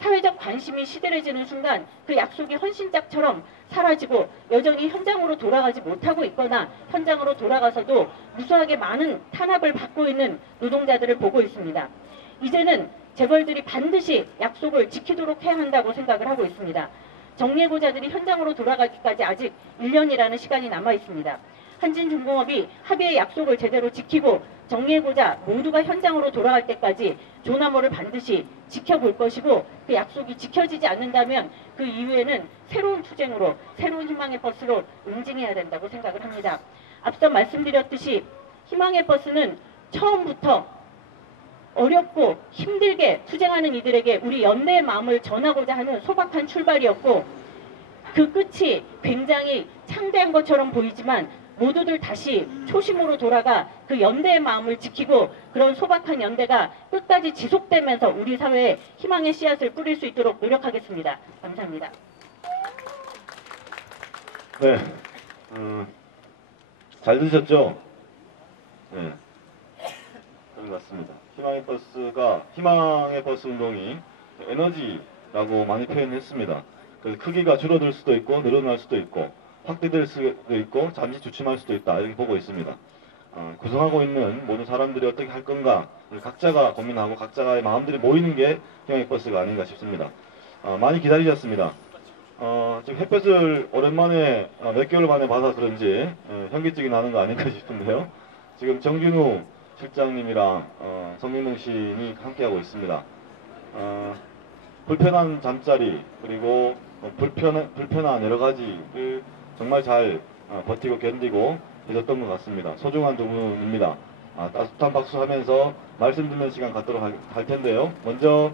사회적 관심이 시들해지는 순간 그 약속이 헌신짝처럼 사라지고 여전히 현장으로 돌아가지 못하고 있거나 현장으로 돌아가서도 무수하게 많은 탄압을 받고 있는 노동자들을 보고 있습니다. 이제는 재벌들이 반드시 약속을 지키도록 해야 한다고 생각을 하고 있습니다. 정리해고자들이 현장으로 돌아가기까지 아직 1년이라는 시간이 남아 있습니다. 한진중공업이 합의의 약속을 제대로 지키고 정리해고자 모두가 현장으로 돌아갈 때까지 조남호를 반드시 지켜볼 것이고 그 약속이 지켜지지 않는다면 그 이후에는 새로운 투쟁으로 새로운 희망의 버스로 응징해야 된다고 생각을 합니다. 앞서 말씀드렸듯이 희망의 버스는 처음부터 어렵고 힘들게 투쟁하는 이들에게 우리 연대의 마음을 전하고자 하는 소박한 출발이었고 그 끝이 굉장히 창대한 것처럼 보이지만 모두들 다시 초심으로 돌아가 그 연대의 마음을 지키고 그런 소박한 연대가 끝까지 지속되면서 우리 사회에 희망의 씨앗을 뿌릴 수 있도록 노력하겠습니다. 감사합니다. 네, 잘 들으셨죠? 네, 그런 것 같습니다. 희망의 버스 운동이 에너지라고 많이 표현했습니다. 그래서 크기가 줄어들 수도 있고 늘어날 수도 있고 확대될 수도 있고 잠시 주춤할 수도 있다 이렇게 보고 있습니다. 구성하고 있는 모든 사람들이 어떻게 할 건가 각자가 고민하고 각자의 마음들이 모이는 게 희망의버스가 아닌가 싶습니다. 많이 기다리셨습니다. 지금 햇볕을 오랜만에 몇 개월 만에 봐서 그런지 현기증이 나는 거 아닌가 싶은데요. 지금 정진우 실장님이랑 성민동 시인이 함께하고 있습니다. 불편한 잠자리 그리고 불편한 여러 가지를 정말 잘 버티고 견디고 계셨던 것 같습니다. 소중한 두 분입니다. 따뜻한 박수 하면서 말씀 듣는 시간 갖도록 할 텐데요. 먼저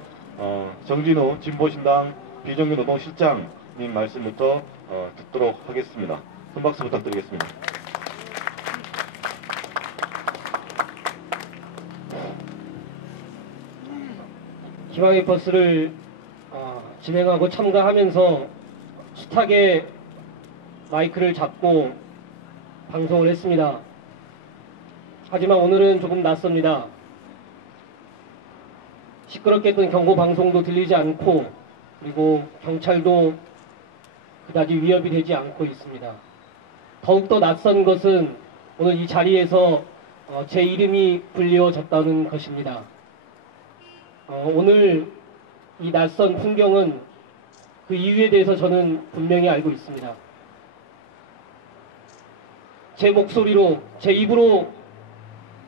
정진우 진보신당 비정규노동실장님 말씀부터 듣도록 하겠습니다. 큰 박수 부탁드리겠습니다. 희망의 버스를 진행하고 참가하면서 숱하게 마이크를 잡고 방송을 했습니다. 하지만 오늘은 조금 낯섭니다. 시끄럽게 했던 경고 방송도 들리지 않고 그리고 경찰도 그다지 위협이 되지 않고 있습니다. 더욱더 낯선 것은 오늘 이 자리에서 제 이름이 불리워졌다는 것입니다. 오늘 이 낯선 풍경은 그 이유에 대해서 저는 분명히 알고 있습니다. 제 목소리로, 제 입으로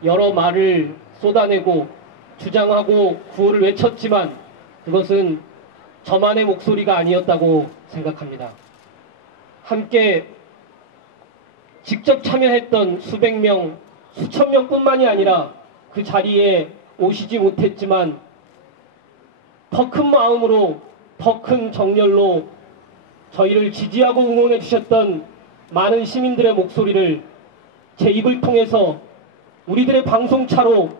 여러 말을 쏟아내고 주장하고 구호를 외쳤지만 그것은 저만의 목소리가 아니었다고 생각합니다. 함께 직접 참여했던 수백 명, 수천 명뿐만이 아니라 그 자리에 오시지 못했지만 더 큰 마음으로, 더 큰 정열로 저희를 지지하고 응원해 주셨던 많은 시민들의 목소리를 제 입을 통해서 우리들의 방송차로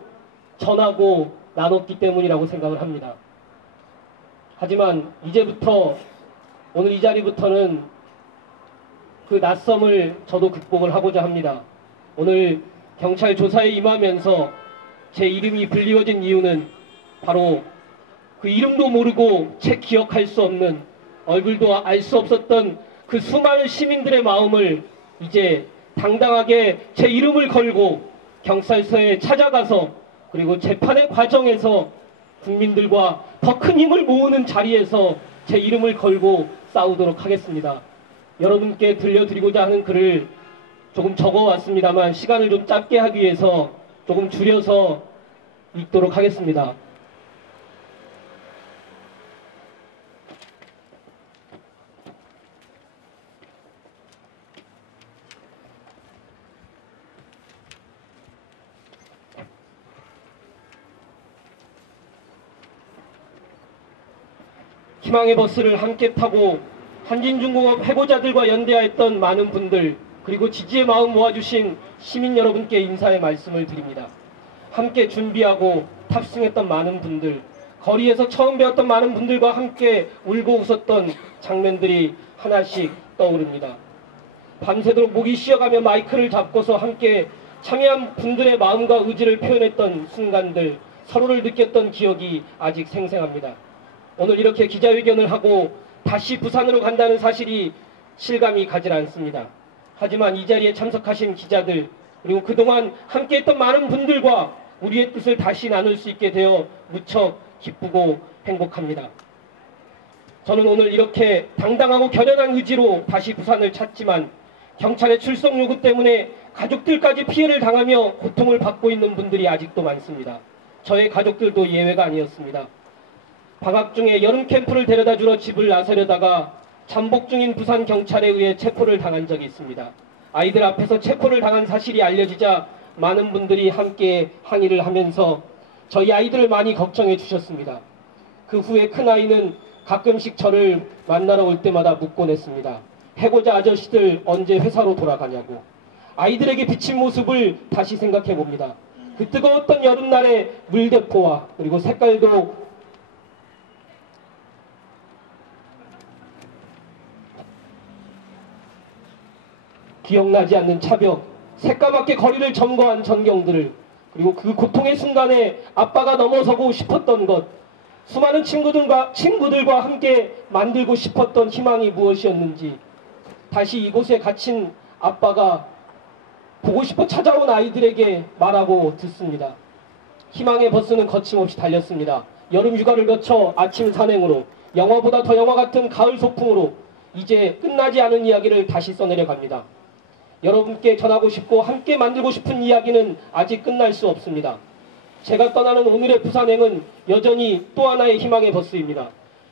전하고 나눴기 때문이라고 생각을 합니다. 하지만 이제부터 오늘 이 자리부터는 그 낯섦을 저도 극복을 하고자 합니다. 오늘 경찰 조사에 임하면서 제 이름이 불리워진 이유는 바로 그 이름도 모르고 채 기억할 수 없는 얼굴도 알 수 없었던 그 수많은 시민들의 마음을 이제 당당하게 제 이름을 걸고 경찰서에 찾아가서 그리고 재판의 과정에서 국민들과 더 큰 힘을 모으는 자리에서 제 이름을 걸고 싸우도록 하겠습니다. 여러분께 들려드리고자 하는 글을 조금 적어왔습니다만 시간을 좀 짧게 하기 위해서 조금 줄여서 읽도록 하겠습니다. 희망의 버스를 함께 타고 한진중공업 해고자들과 연대하였던 많은 분들 그리고 지지의 마음 모아주신 시민 여러분께 인사의 말씀을 드립니다. 함께 준비하고 탑승했던 많은 분들 거리에서 처음 배웠던 많은 분들과 함께 울고 웃었던 장면들이 하나씩 떠오릅니다. 밤새도록 목이 쉬어가며 마이크를 잡고서 함께 참여한 분들의 마음과 의지를 표현했던 순간들 서로를 느꼈던 기억이 아직 생생합니다. 오늘 이렇게 기자회견을 하고 다시 부산으로 간다는 사실이 실감이 가질 않습니다. 하지만 이 자리에 참석하신 기자들 그리고 그동안 함께했던 많은 분들과 우리의 뜻을 다시 나눌 수 있게 되어 무척 기쁘고 행복합니다. 저는 오늘 이렇게 당당하고 결연한 의지로 다시 부산을 찾지만 경찰의 출석 요구 때문에 가족들까지 피해를 당하며 고통을 받고 있는 분들이 아직도 많습니다. 저의 가족들도 예외가 아니었습니다. 방학 중에 여름 캠프를 데려다 주러 집을 나서려다가 잠복 중인 부산 경찰에 의해 체포를 당한 적이 있습니다. 아이들 앞에서 체포를 당한 사실이 알려지자 많은 분들이 함께 항의를 하면서 저희 아이들을 많이 걱정해 주셨습니다. 그 후에 큰아이는 가끔씩 저를 만나러 올 때마다 묻곤 했습니다. 해고자 아저씨들 언제 회사로 돌아가냐고. 아이들에게 비친 모습을 다시 생각해 봅니다. 그 뜨거웠던 여름날의 물대포와 그리고 색깔도 기억나지 않는 차벽, 새까맣게 거리를 점거한 전경들을 그리고 그 고통의 순간에 아빠가 넘어서고 싶었던 것, 수많은 친구들과 함께 만들고 싶었던 희망이 무엇이었는지, 다시 이곳에 갇힌 아빠가 보고 싶어 찾아온 아이들에게 말하고 듣습니다. 희망의 버스는 거침없이 달렸습니다. 여름 휴가를 거쳐 아침 산행으로, 영화보다 더 영화 같은 가을 소풍으로 이제 끝나지 않은 이야기를 다시 써내려 갑니다. 여러분께 전하고 싶고 함께 만들고 싶은 이야기는 아직 끝날 수 없습니다. 제가 떠나는 오늘의 부산행은 여전히 또 하나의 희망의 버스입니다.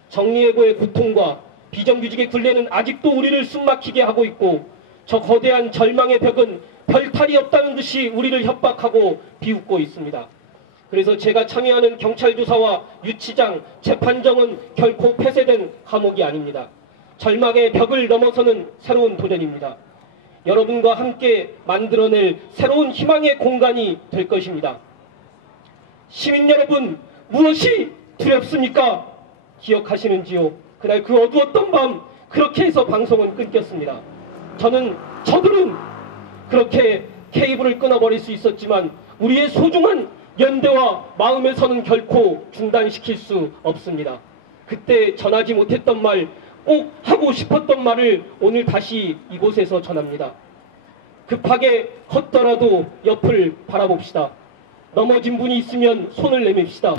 정리해고의 고통과 비정규직의 굴레는 아직도 우리를 숨막히게 하고 있고, 저 거대한 절망의 벽은 별탈이 없다는 듯이 우리를 협박하고 비웃고 있습니다. 그래서 제가 참여하는 경찰 조사와 유치장, 재판정은 결코 폐쇄된 감옥이 아닙니다. 절망의 벽을 넘어서는 새로운 도전입니다. 여러분과 함께 만들어낼 새로운 희망의 공간이 될 것입니다. 시민 여러분, 무엇이 두렵습니까? 기억하시는지요? 그날 그 어두웠던 밤, 그렇게 해서 방송은 끊겼습니다. 저들은 그렇게 케이블을 끊어버릴 수 있었지만 우리의 소중한 연대와 마음에서는 결코 중단시킬 수 없습니다. 그때 전하지 못했던 말, 꼭 하고 싶었던 말을 오늘 다시 이곳에서 전합니다. 급하게 걷더라도 옆을 바라봅시다. 넘어진 분이 있으면 손을 내밉시다.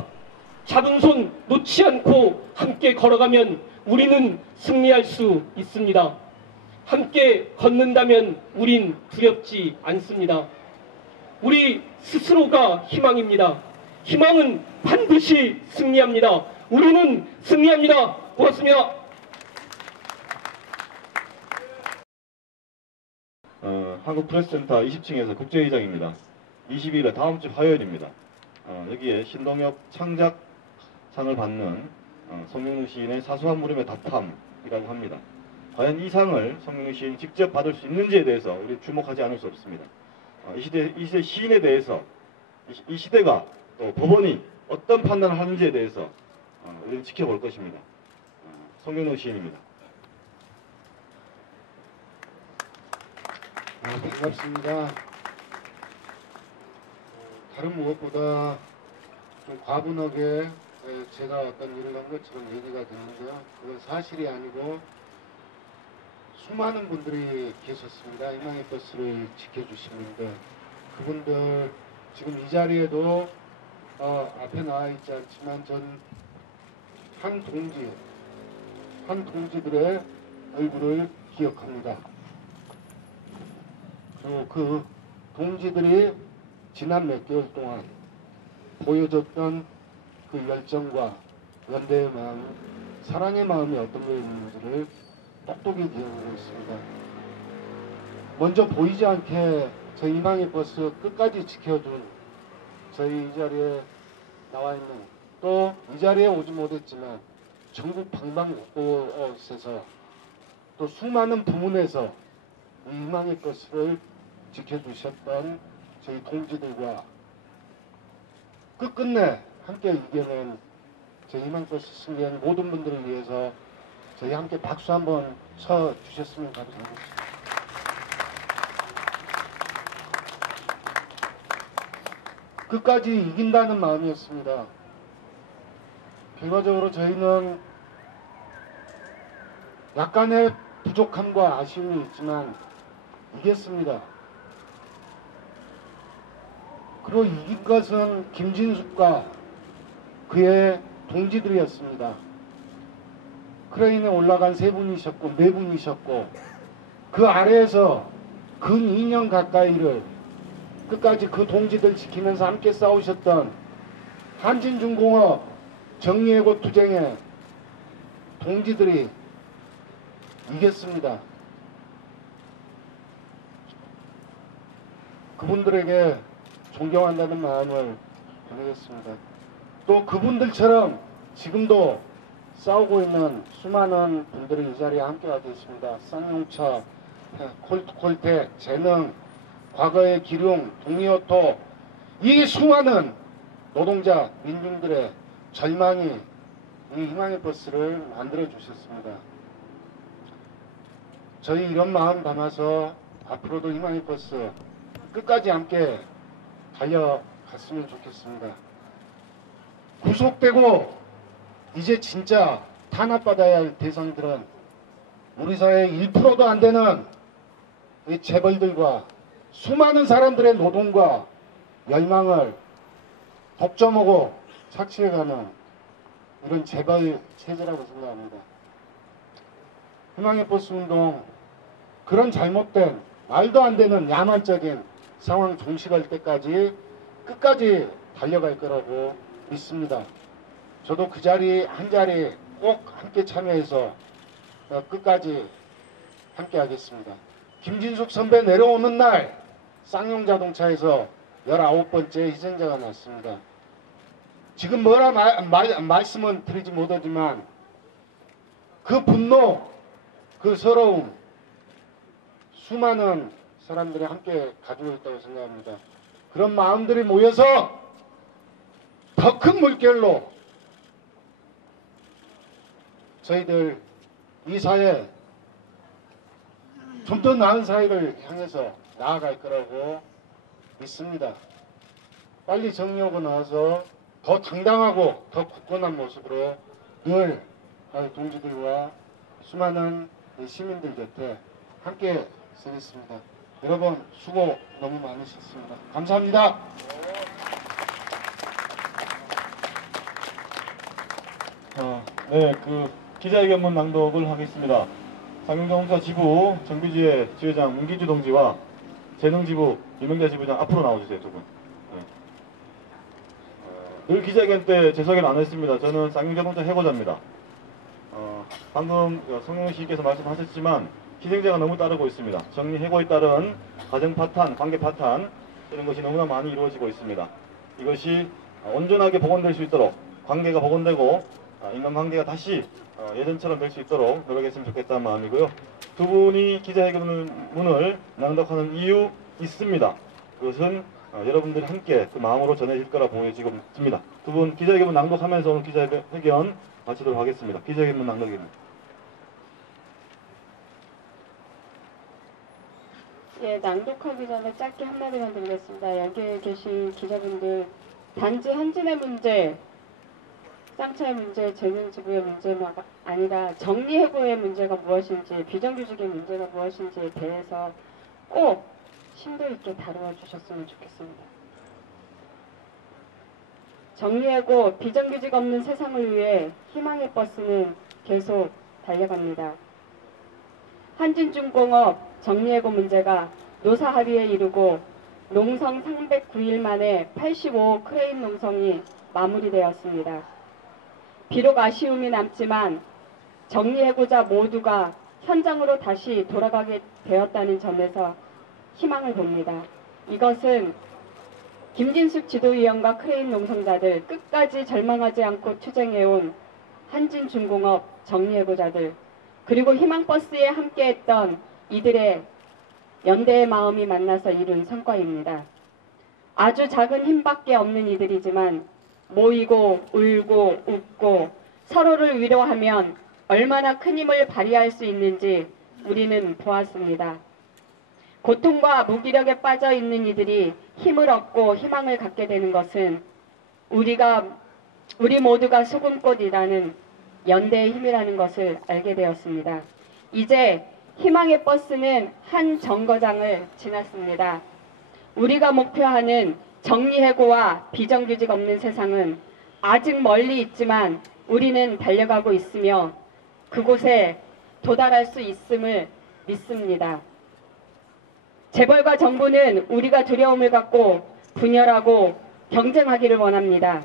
잡은 손 놓지 않고 함께 걸어가면 우리는 승리할 수 있습니다. 함께 걷는다면 우린 두렵지 않습니다. 우리 스스로가 희망입니다. 희망은 반드시 승리합니다. 우리는 승리합니다. 고맙습니다. 한국프레스센터 20층에서 국제회의장입니다. 22일에 다음 주 화요일입니다. 여기에 신동엽 창작상을 받는 송영록 시인의 사소한 물음의 답함이라고 합니다. 과연 이 상을 송영록 시인이 직접 받을 수 있는지에 대해서 우리 주목하지 않을 수 없습니다. 이 시대 시인에 대해서 이 시대가 또 법원이 어떤 판단을 하는지에 대해서 우리는 지켜볼 것입니다. 송영록 시인입니다. 반갑습니다. 다른 무엇보다 좀 과분하게 제가 어떤 일을 한 것처럼 얘기가 됐는데요. 그건 사실이 아니고 수많은 분들이 계셨습니다. 희망의 버스를 지켜주신 분들. 그분들 지금 이 자리에도 앞에 나와 있지 않지만 한 동지들의 얼굴을 기억합니다. 그리고 그 동지들이 지난 몇 개월 동안 보여줬던 그 열정과 연대의 마음, 사랑의 마음이 어떤 거였는지를 똑똑히 기억하고 있습니다. 먼저 보이지 않게 저희 희망의 버스 끝까지 지켜준 저희 이 자리에 나와 있는, 또 이 자리에 오지 못했지만 전국 방방곳곳에서 또 수많은 부문에서 이 희망의 버스를 지켜주셨던 저희 동지들과 끝끝내 함께 이겨낸 저희 희망버스 승리한 모든 분들을 위해서 저희 함께 박수 한번 쳐주셨으면 감사하겠습니다. 끝까지 이긴다는 마음이었습니다. 결과적으로 저희는 약간의 부족함과 아쉬움이 있지만 이겼습니다. 그리고 이긴 것은 김진숙과 그의 동지들이었습니다. 크레인에 올라간 3분이셨고 4분이셨고 그 아래에서 근 2년 가까이를 끝까지 그 동지들 지키면서 함께 싸우셨던 한진중공업 정리해고 투쟁의 동지들이 이겼습니다. 그분들에게 존경한다는 마음을 전하겠습니다. 또 그분들처럼 지금도 싸우고 있는 수많은 분들이 이 자리에 함께하고 있습니다. 쌍용차, 콜택, 재능, 과거의 기룡, 동리오토, 이 수많은 노동자, 민중들의 절망이 이 희망의 버스를 만들어 주셨습니다. 저희 이런 마음 담아서 앞으로도 희망의 버스 끝까지 함께 달려갔으면 좋겠습니다. 구속되고 이제 진짜 탄압받아야 할 대상들은 우리 사회의 1%도 안 되는 이 재벌들과 수많은 사람들의 노동과 열망을 독점하고 착취해가는 이런 재벌 체제라고 생각합니다. 희망의 버스 운동, 그런 잘못된 말도 안 되는 야만적인 상황 종식할 때까지 끝까지 달려갈 거라고 믿습니다. 저도 그 자리 한 자리 꼭 함께 참여해서 끝까지 함께 하겠습니다. 김진숙 선배 내려오는 날 쌍용자동차에서 19번째 희생자가 났습니다. 지금 뭐라 말씀은 드리지 못하지만 그 분노, 그 서러움 수많은 사람들이 함께 가지고 있다고 생각합니다. 그런 마음들이 모여서 더 큰 물결로 저희들 이 사회 좀 더 나은 사회를 향해서 나아갈 거라고 믿습니다. 빨리 정리하고 나와서 더 당당하고 더 굳건한 모습으로 늘 동지들과 수많은 시민들 곁에 함께 서겠습니다. 여러분 수고 너무 많으셨습니다. 감사합니다. 네, 기자회견문 낭독을 하겠습니다. 쌍용자동차 지부 정비지회 지회장 문기주 동지와 재능지부 이명자 지부장 앞으로 나와주세요, 두 분. 늘 기자회견 때 제 소개를 안 했습니다. 저는 쌍용자동차 해고자입니다. 방금 송영희 씨께서 말씀하셨지만 희생자가 너무 따르고 있습니다. 정리 해고에 따른 가정 파탄, 관계 파탄 이런 것이 너무나 많이 이루어지고 있습니다. 이것이 온전하게 복원될 수 있도록 관계가 복원되고 인간관계가 다시 예전처럼 될 수 있도록 노력했으면 좋겠다는 마음이고요. 두 분이 기자회견문을 낭독하는 이유 있습니다. 그것은 여러분들이 함께 그 마음으로 전해질 거라 보여지고 있습니다. 두 분 기자회견문 낭독하면서 오늘 기자회견 마치도록 하겠습니다. 기자회견문 낭독입니다. 예, 낭독하기 전에 짧게 한마디만 드리겠습니다. 여기에 계신 기자분들 단지 한진의 문제, 쌍차의 문제, 재능지부의 문제가 아니라 정리해고의 문제가 무엇인지, 비정규직의 문제가 무엇인지에 대해서 꼭 심도 있게 다루어 주셨으면 좋겠습니다. 정리해고, 비정규직 없는 세상을 위해 희망의 버스는 계속 달려갑니다. 한진중공업 정리해고 문제가 노사 합의에 이르고 농성 309일 만에 85호 크레인 농성이 마무리되었습니다. 비록 아쉬움이 남지만 정리해고자 모두가 현장으로 다시 돌아가게 되었다는 점에서 희망을 봅니다. 이것은 김진숙 지도위원과 크레인 농성자들, 끝까지 절망하지 않고 투쟁해온 한진중공업 정리해고자들, 그리고 희망버스에 함께했던 이들의 연대의 마음이 만나서 이룬 성과입니다. 아주 작은 힘밖에 없는 이들이지만 모이고 울고 웃고 서로를 위로하면 얼마나 큰 힘을 발휘할 수 있는지 우리는 보았습니다. 고통과 무기력에 빠져 있는 이들이 힘을 얻고 희망을 갖게 되는 것은 우리 모두가 소금꽃이라는 연대의 힘이라는 것을 알게 되었습니다. 이제 희망의 버스는 한 정거장을 지났습니다. 우리가 목표하는 정리해고와 비정규직 없는 세상은 아직 멀리 있지만 우리는 달려가고 있으며 그곳에 도달할 수 있음을 믿습니다. 재벌과 정부는 우리가 두려움을 갖고 분열하고 경쟁하기를 원합니다.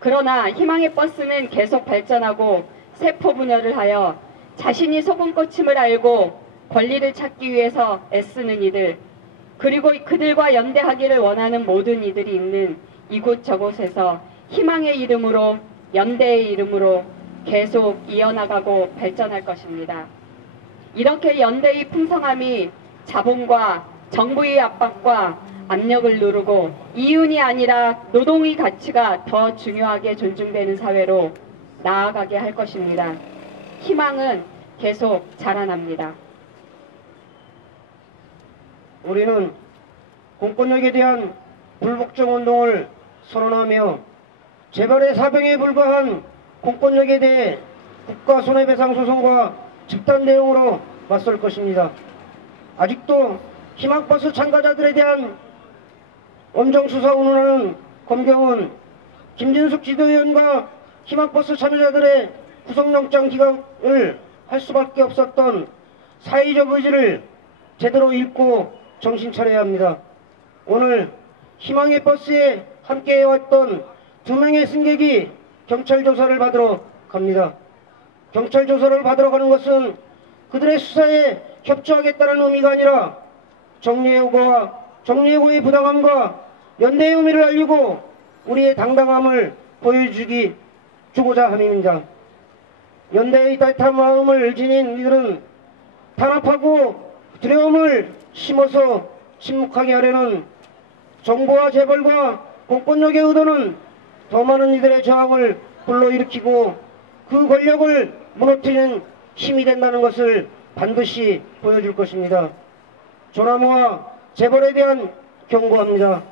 그러나 희망의 버스는 계속 발전하고 세포 분열을 하여 자신이 소금꽃임을 알고 권리를 찾기 위해서 애쓰는 이들, 그리고 그들과 연대하기를 원하는 모든 이들이 있는 이곳 저곳에서 희망의 이름으로, 연대의 이름으로 계속 이어나가고 발전할 것입니다. 이렇게 연대의 풍성함이 자본과 정부의 압박과 압력을 누르고 이윤이 아니라 노동의 가치가 더 중요하게 존중되는 사회로 나아가게 할 것입니다. 희망은 계속 자라납니다. 우리는 공권력에 대한 불복종 운동을 선언하며 재벌의 사병에 불과한 공권력에 대해 국가 손해배상 소송과 집단 대응으로 맞설 것입니다. 아직도 희망버스 참가자들에 대한 원정수사 운운하는 검경은 김진숙 지도위원과 희망버스 참여자들의 구속영장 기각을 할 수밖에 없었던 사회적 의지를 제대로 읽고 정신 차려야 합니다. 오늘 희망의 버스에 함께해왔던 2명의 승객이 경찰 조사를 받으러 갑니다. 경찰 조사를 받으러 가는 것은 그들의 수사에 협조하겠다는 의미가 아니라 정리해고의 부당함과 연대의 의미를 알리고 우리의 당당함을 보여주고자 함입니다. 연대의 따뜻한 마음을 지닌 이들은 탄압하고 두려움을 심어서 침묵하게 하려는 정부와 재벌과 공권력의 의도는 더 많은 이들의 저항을 불러일으키고 그 권력을 무너뜨리는 힘이 된다는 것을 반드시 보여줄 것입니다. 조남호와 재벌에 대한 경고합니다.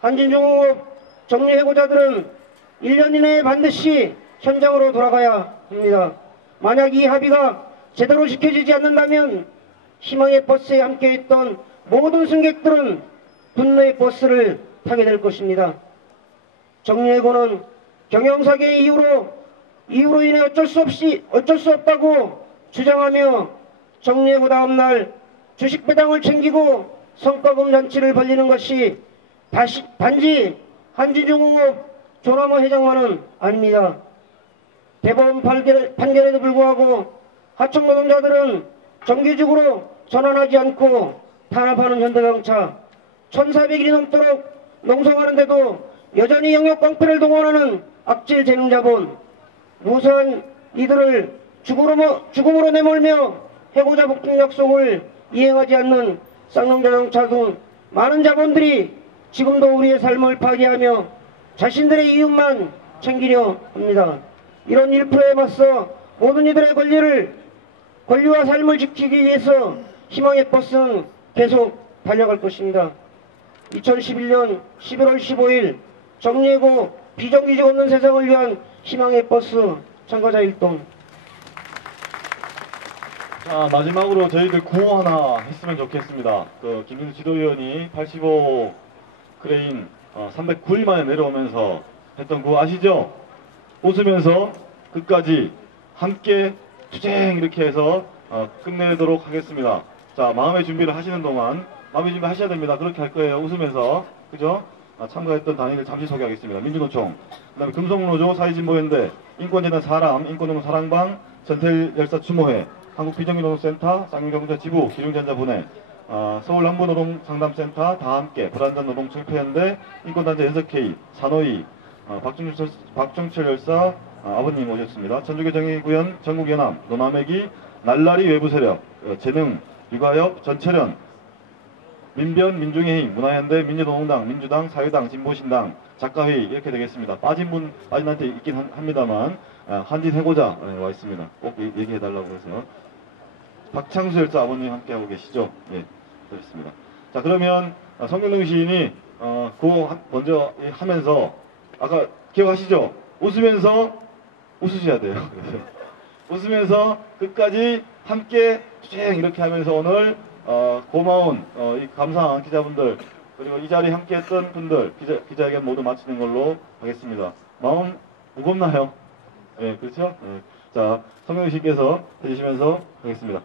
한진중공업 정리해고자들은 1년 이내에 반드시 현장으로 돌아가야 합니다. 만약 이 합의가 제대로 지켜지지 않는다면 희망의 버스에 함께했던 모든 승객들은 분노의 버스를 타게 될 것입니다. 정리해고는 경영사기의 이유로 인해 어쩔 수 없다고 주장하며 정리해고 다음날 주식 배당을 챙기고 성과금 잔치를 벌리는 것이 단지 한진중공업 조남호 회장만은 아닙니다. 대법원 판결에도 불구하고 하청 노동자들은 정기적으로 전환하지 않고 탄압하는 현대경차 1400일이 넘도록 농성하는데도 여전히 영역 깡패를 동원하는 악질 재능자본 무사한 이들을 죽음으로 내몰며 해고자 복종 약속을 이행하지 않는 쌍용자동차 등 많은 자본들이 지금도 우리의 삶을 파괴하며 자신들의 이윤만 챙기려 합니다. 이런 일프에 맞서 모든 이들의 권리와 삶을 지키기 위해서 희망의 버스는 계속 달려갈 것입니다. 2011년 11월 15일 정리해고 비정규직 없는 세상을 위한 희망의 버스 참가자 일동. 자, 마지막으로 저희들 구호 하나 했으면 좋겠습니다. 김진숙 지도위원이 85 크레인 309일 만에 내려오면서 했던 구호 아시죠? 웃으면서 끝까지 함께 투쟁 이렇게 해서 끝내도록 하겠습니다. 자, 마음의 준비를 하시는 동안 마음의 준비 하셔야 됩니다. 그렇게 할 거예요. 웃으면서. 그죠? 참가했던 단위를 잠시 소개하겠습니다. 민주노총, 그 다음에 금속노조, 사회진보연대, 인권재단 사람, 인권노동 사랑방, 전태일열사 추모회, 한국비정규노동센터, 쌍용경제지부, 기룡전자분해, 서울남부노동상담센터, 다함께, 불안전노동철폐연대, 인권단체 연석회의, 산호위, 박종철 열사 아버님 오셨습니다. 천주교정의구현, 전국연합, 노남회기, 날라리 외부세력, 재능, 육아협, 전철연, 민변, 민중의 힘, 문화연대, 민주노동당, 민주당, 사회당, 진보신당, 작가회의 이렇게 되겠습니다. 빠진 한테 있긴 합니다만 한진 해고자 와 있습니다. 꼭 얘기해달라고 해서 박창수 열사 아버님 함께하고 계시죠? 예, 그렇습니다. 자, 그러면 성경동 시인이 그거 먼저 하면서 아까 기억하시죠? 웃으면서 웃으셔야 돼요. 그래서 웃으면서 끝까지 함께 투쟁 이렇게 하면서 오늘 고마운 이 감사한 기자분들 그리고 이 자리에 함께했던 분들 기자회견 모두 마치는 걸로 하겠습니다. 마음 무겁나요? 네, 그렇죠? 네. 자, 성경동 씨께서 해주시면서 하겠습니다.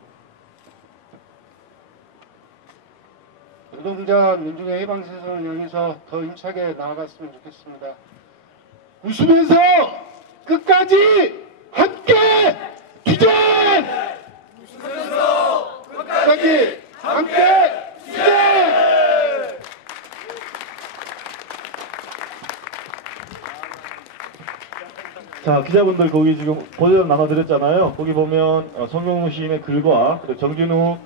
노동자 민중의 해방세상을 향해서 더 힘차게 나아갔으면 좋겠습니다. 웃으면서 끝까지 함께 투쟁! 웃으면서 끝까지 함께 투쟁! 자, 기자분들 거기 지금 보도자료 나눠드렸잖아요. 거기 보면 성경동 시인의 글과 그리고 정진우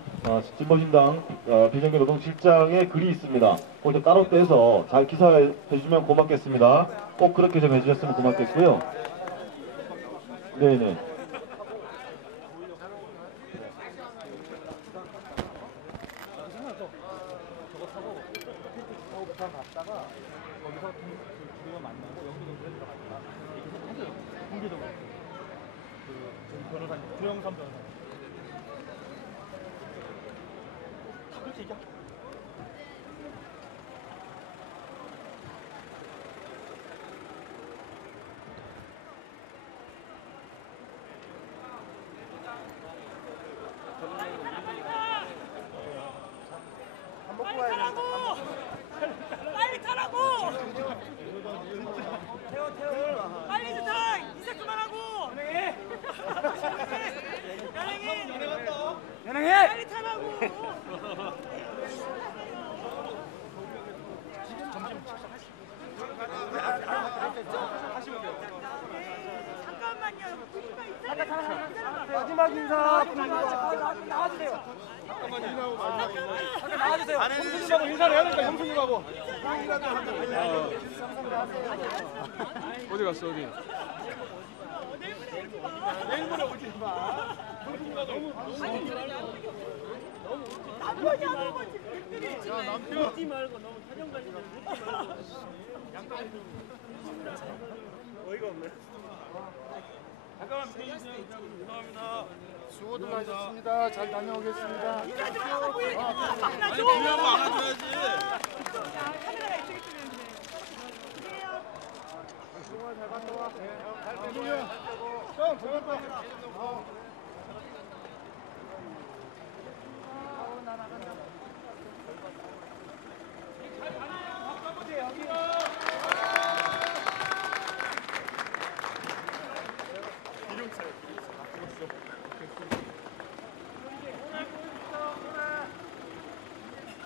진보신당 비정규노동실장의 글이 있습니다. 그걸 좀 따로 떼서 잘 기사해 주시면 고맙겠습니다. 꼭 그렇게 좀 해주셨으면 고맙겠고요. 네네. 빨리 타라고! 빨리 타라고! 빨리 좀 타! 이제 그만하고! 연행해! 빨리 타라고! 잠깐만요. 마지막 인사 나와주세요. 잠깐 나와주세요. 형수님하고 인사를 해야 되니까 형수님하고. 어디 갔어 어디? 내일모레 오지 마. 남편이 하는 거지. 야 남편 웃지 말고 너무 촬영 관리를 웃지 말고. 어이가 없네. 잠깐만 믿어주세요. 죄송합니다. 수고들 하셨습니다. 잘 다녀오겠습니다. 인사하지 말라고 안아줘. 중요한 거 안아줘야지. 카메라가 이쪽에 찍는데. 정말 잘 갔다 와. 잘 다녀와. 형, 잘 갔다 와. 나 나간다. 잘 다녀요. 바꿔보세요. 여기가.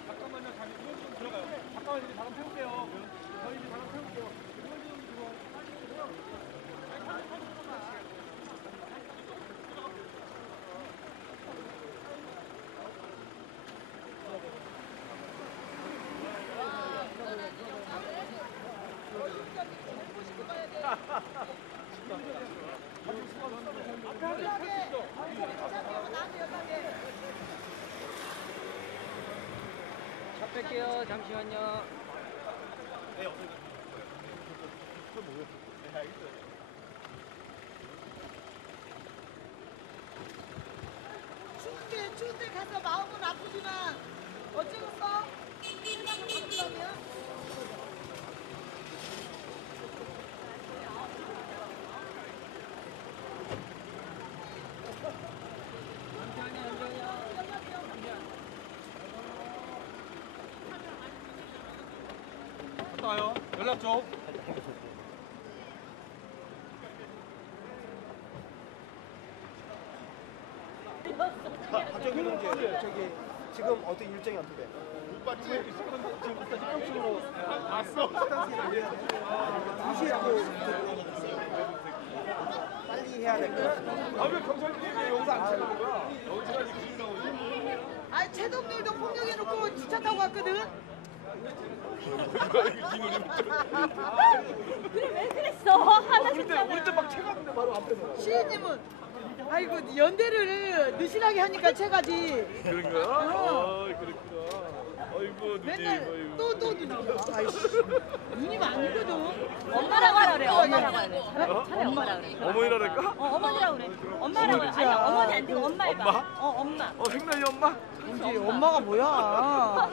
잠깐만요. 이건 좀 들어가요. 잠깐만 이제 바람 태울게요. 저희 이제 바람 태울게요. 차 뺄게요. 잠시만요. 추운데 가서 마음은 아프지만 어쩌겠어? 세상을 바꾸려면 갔다 와요. 연락 줘. 저기 지금 어떻게 일정이 어떻게 돼? 지금부터 합동으로 왔어. 2시라고 빨리 해야 될 거야. 왜 경찰들이 여기서 안 찾는 거야? 아니 최동일도 폭력해놓고 지차 타고 왔거든. 그래 왜 그랬어? 화나셨잖아. 우리 때 막 채갔는데 바로 앞에서. 시인님은 아이고 연대를 느슨하게 하니까 채가지. 그런 거야? 어. 그렇구나. 아이고 누님. 맨날 또 눈이야. 아이씨 눈이가 아니거든. 엄마라고 하라 그래. 엄마라고 하래. 어? 차라리 엄마라고 그래. 어머니라니까? 어머니라고 그래. 엄마라고 해. 아니 어머니 안 되고 엄마 해봐. 엄마? 엄마. 생날이 엄마? 이제 엄마가 뭐야?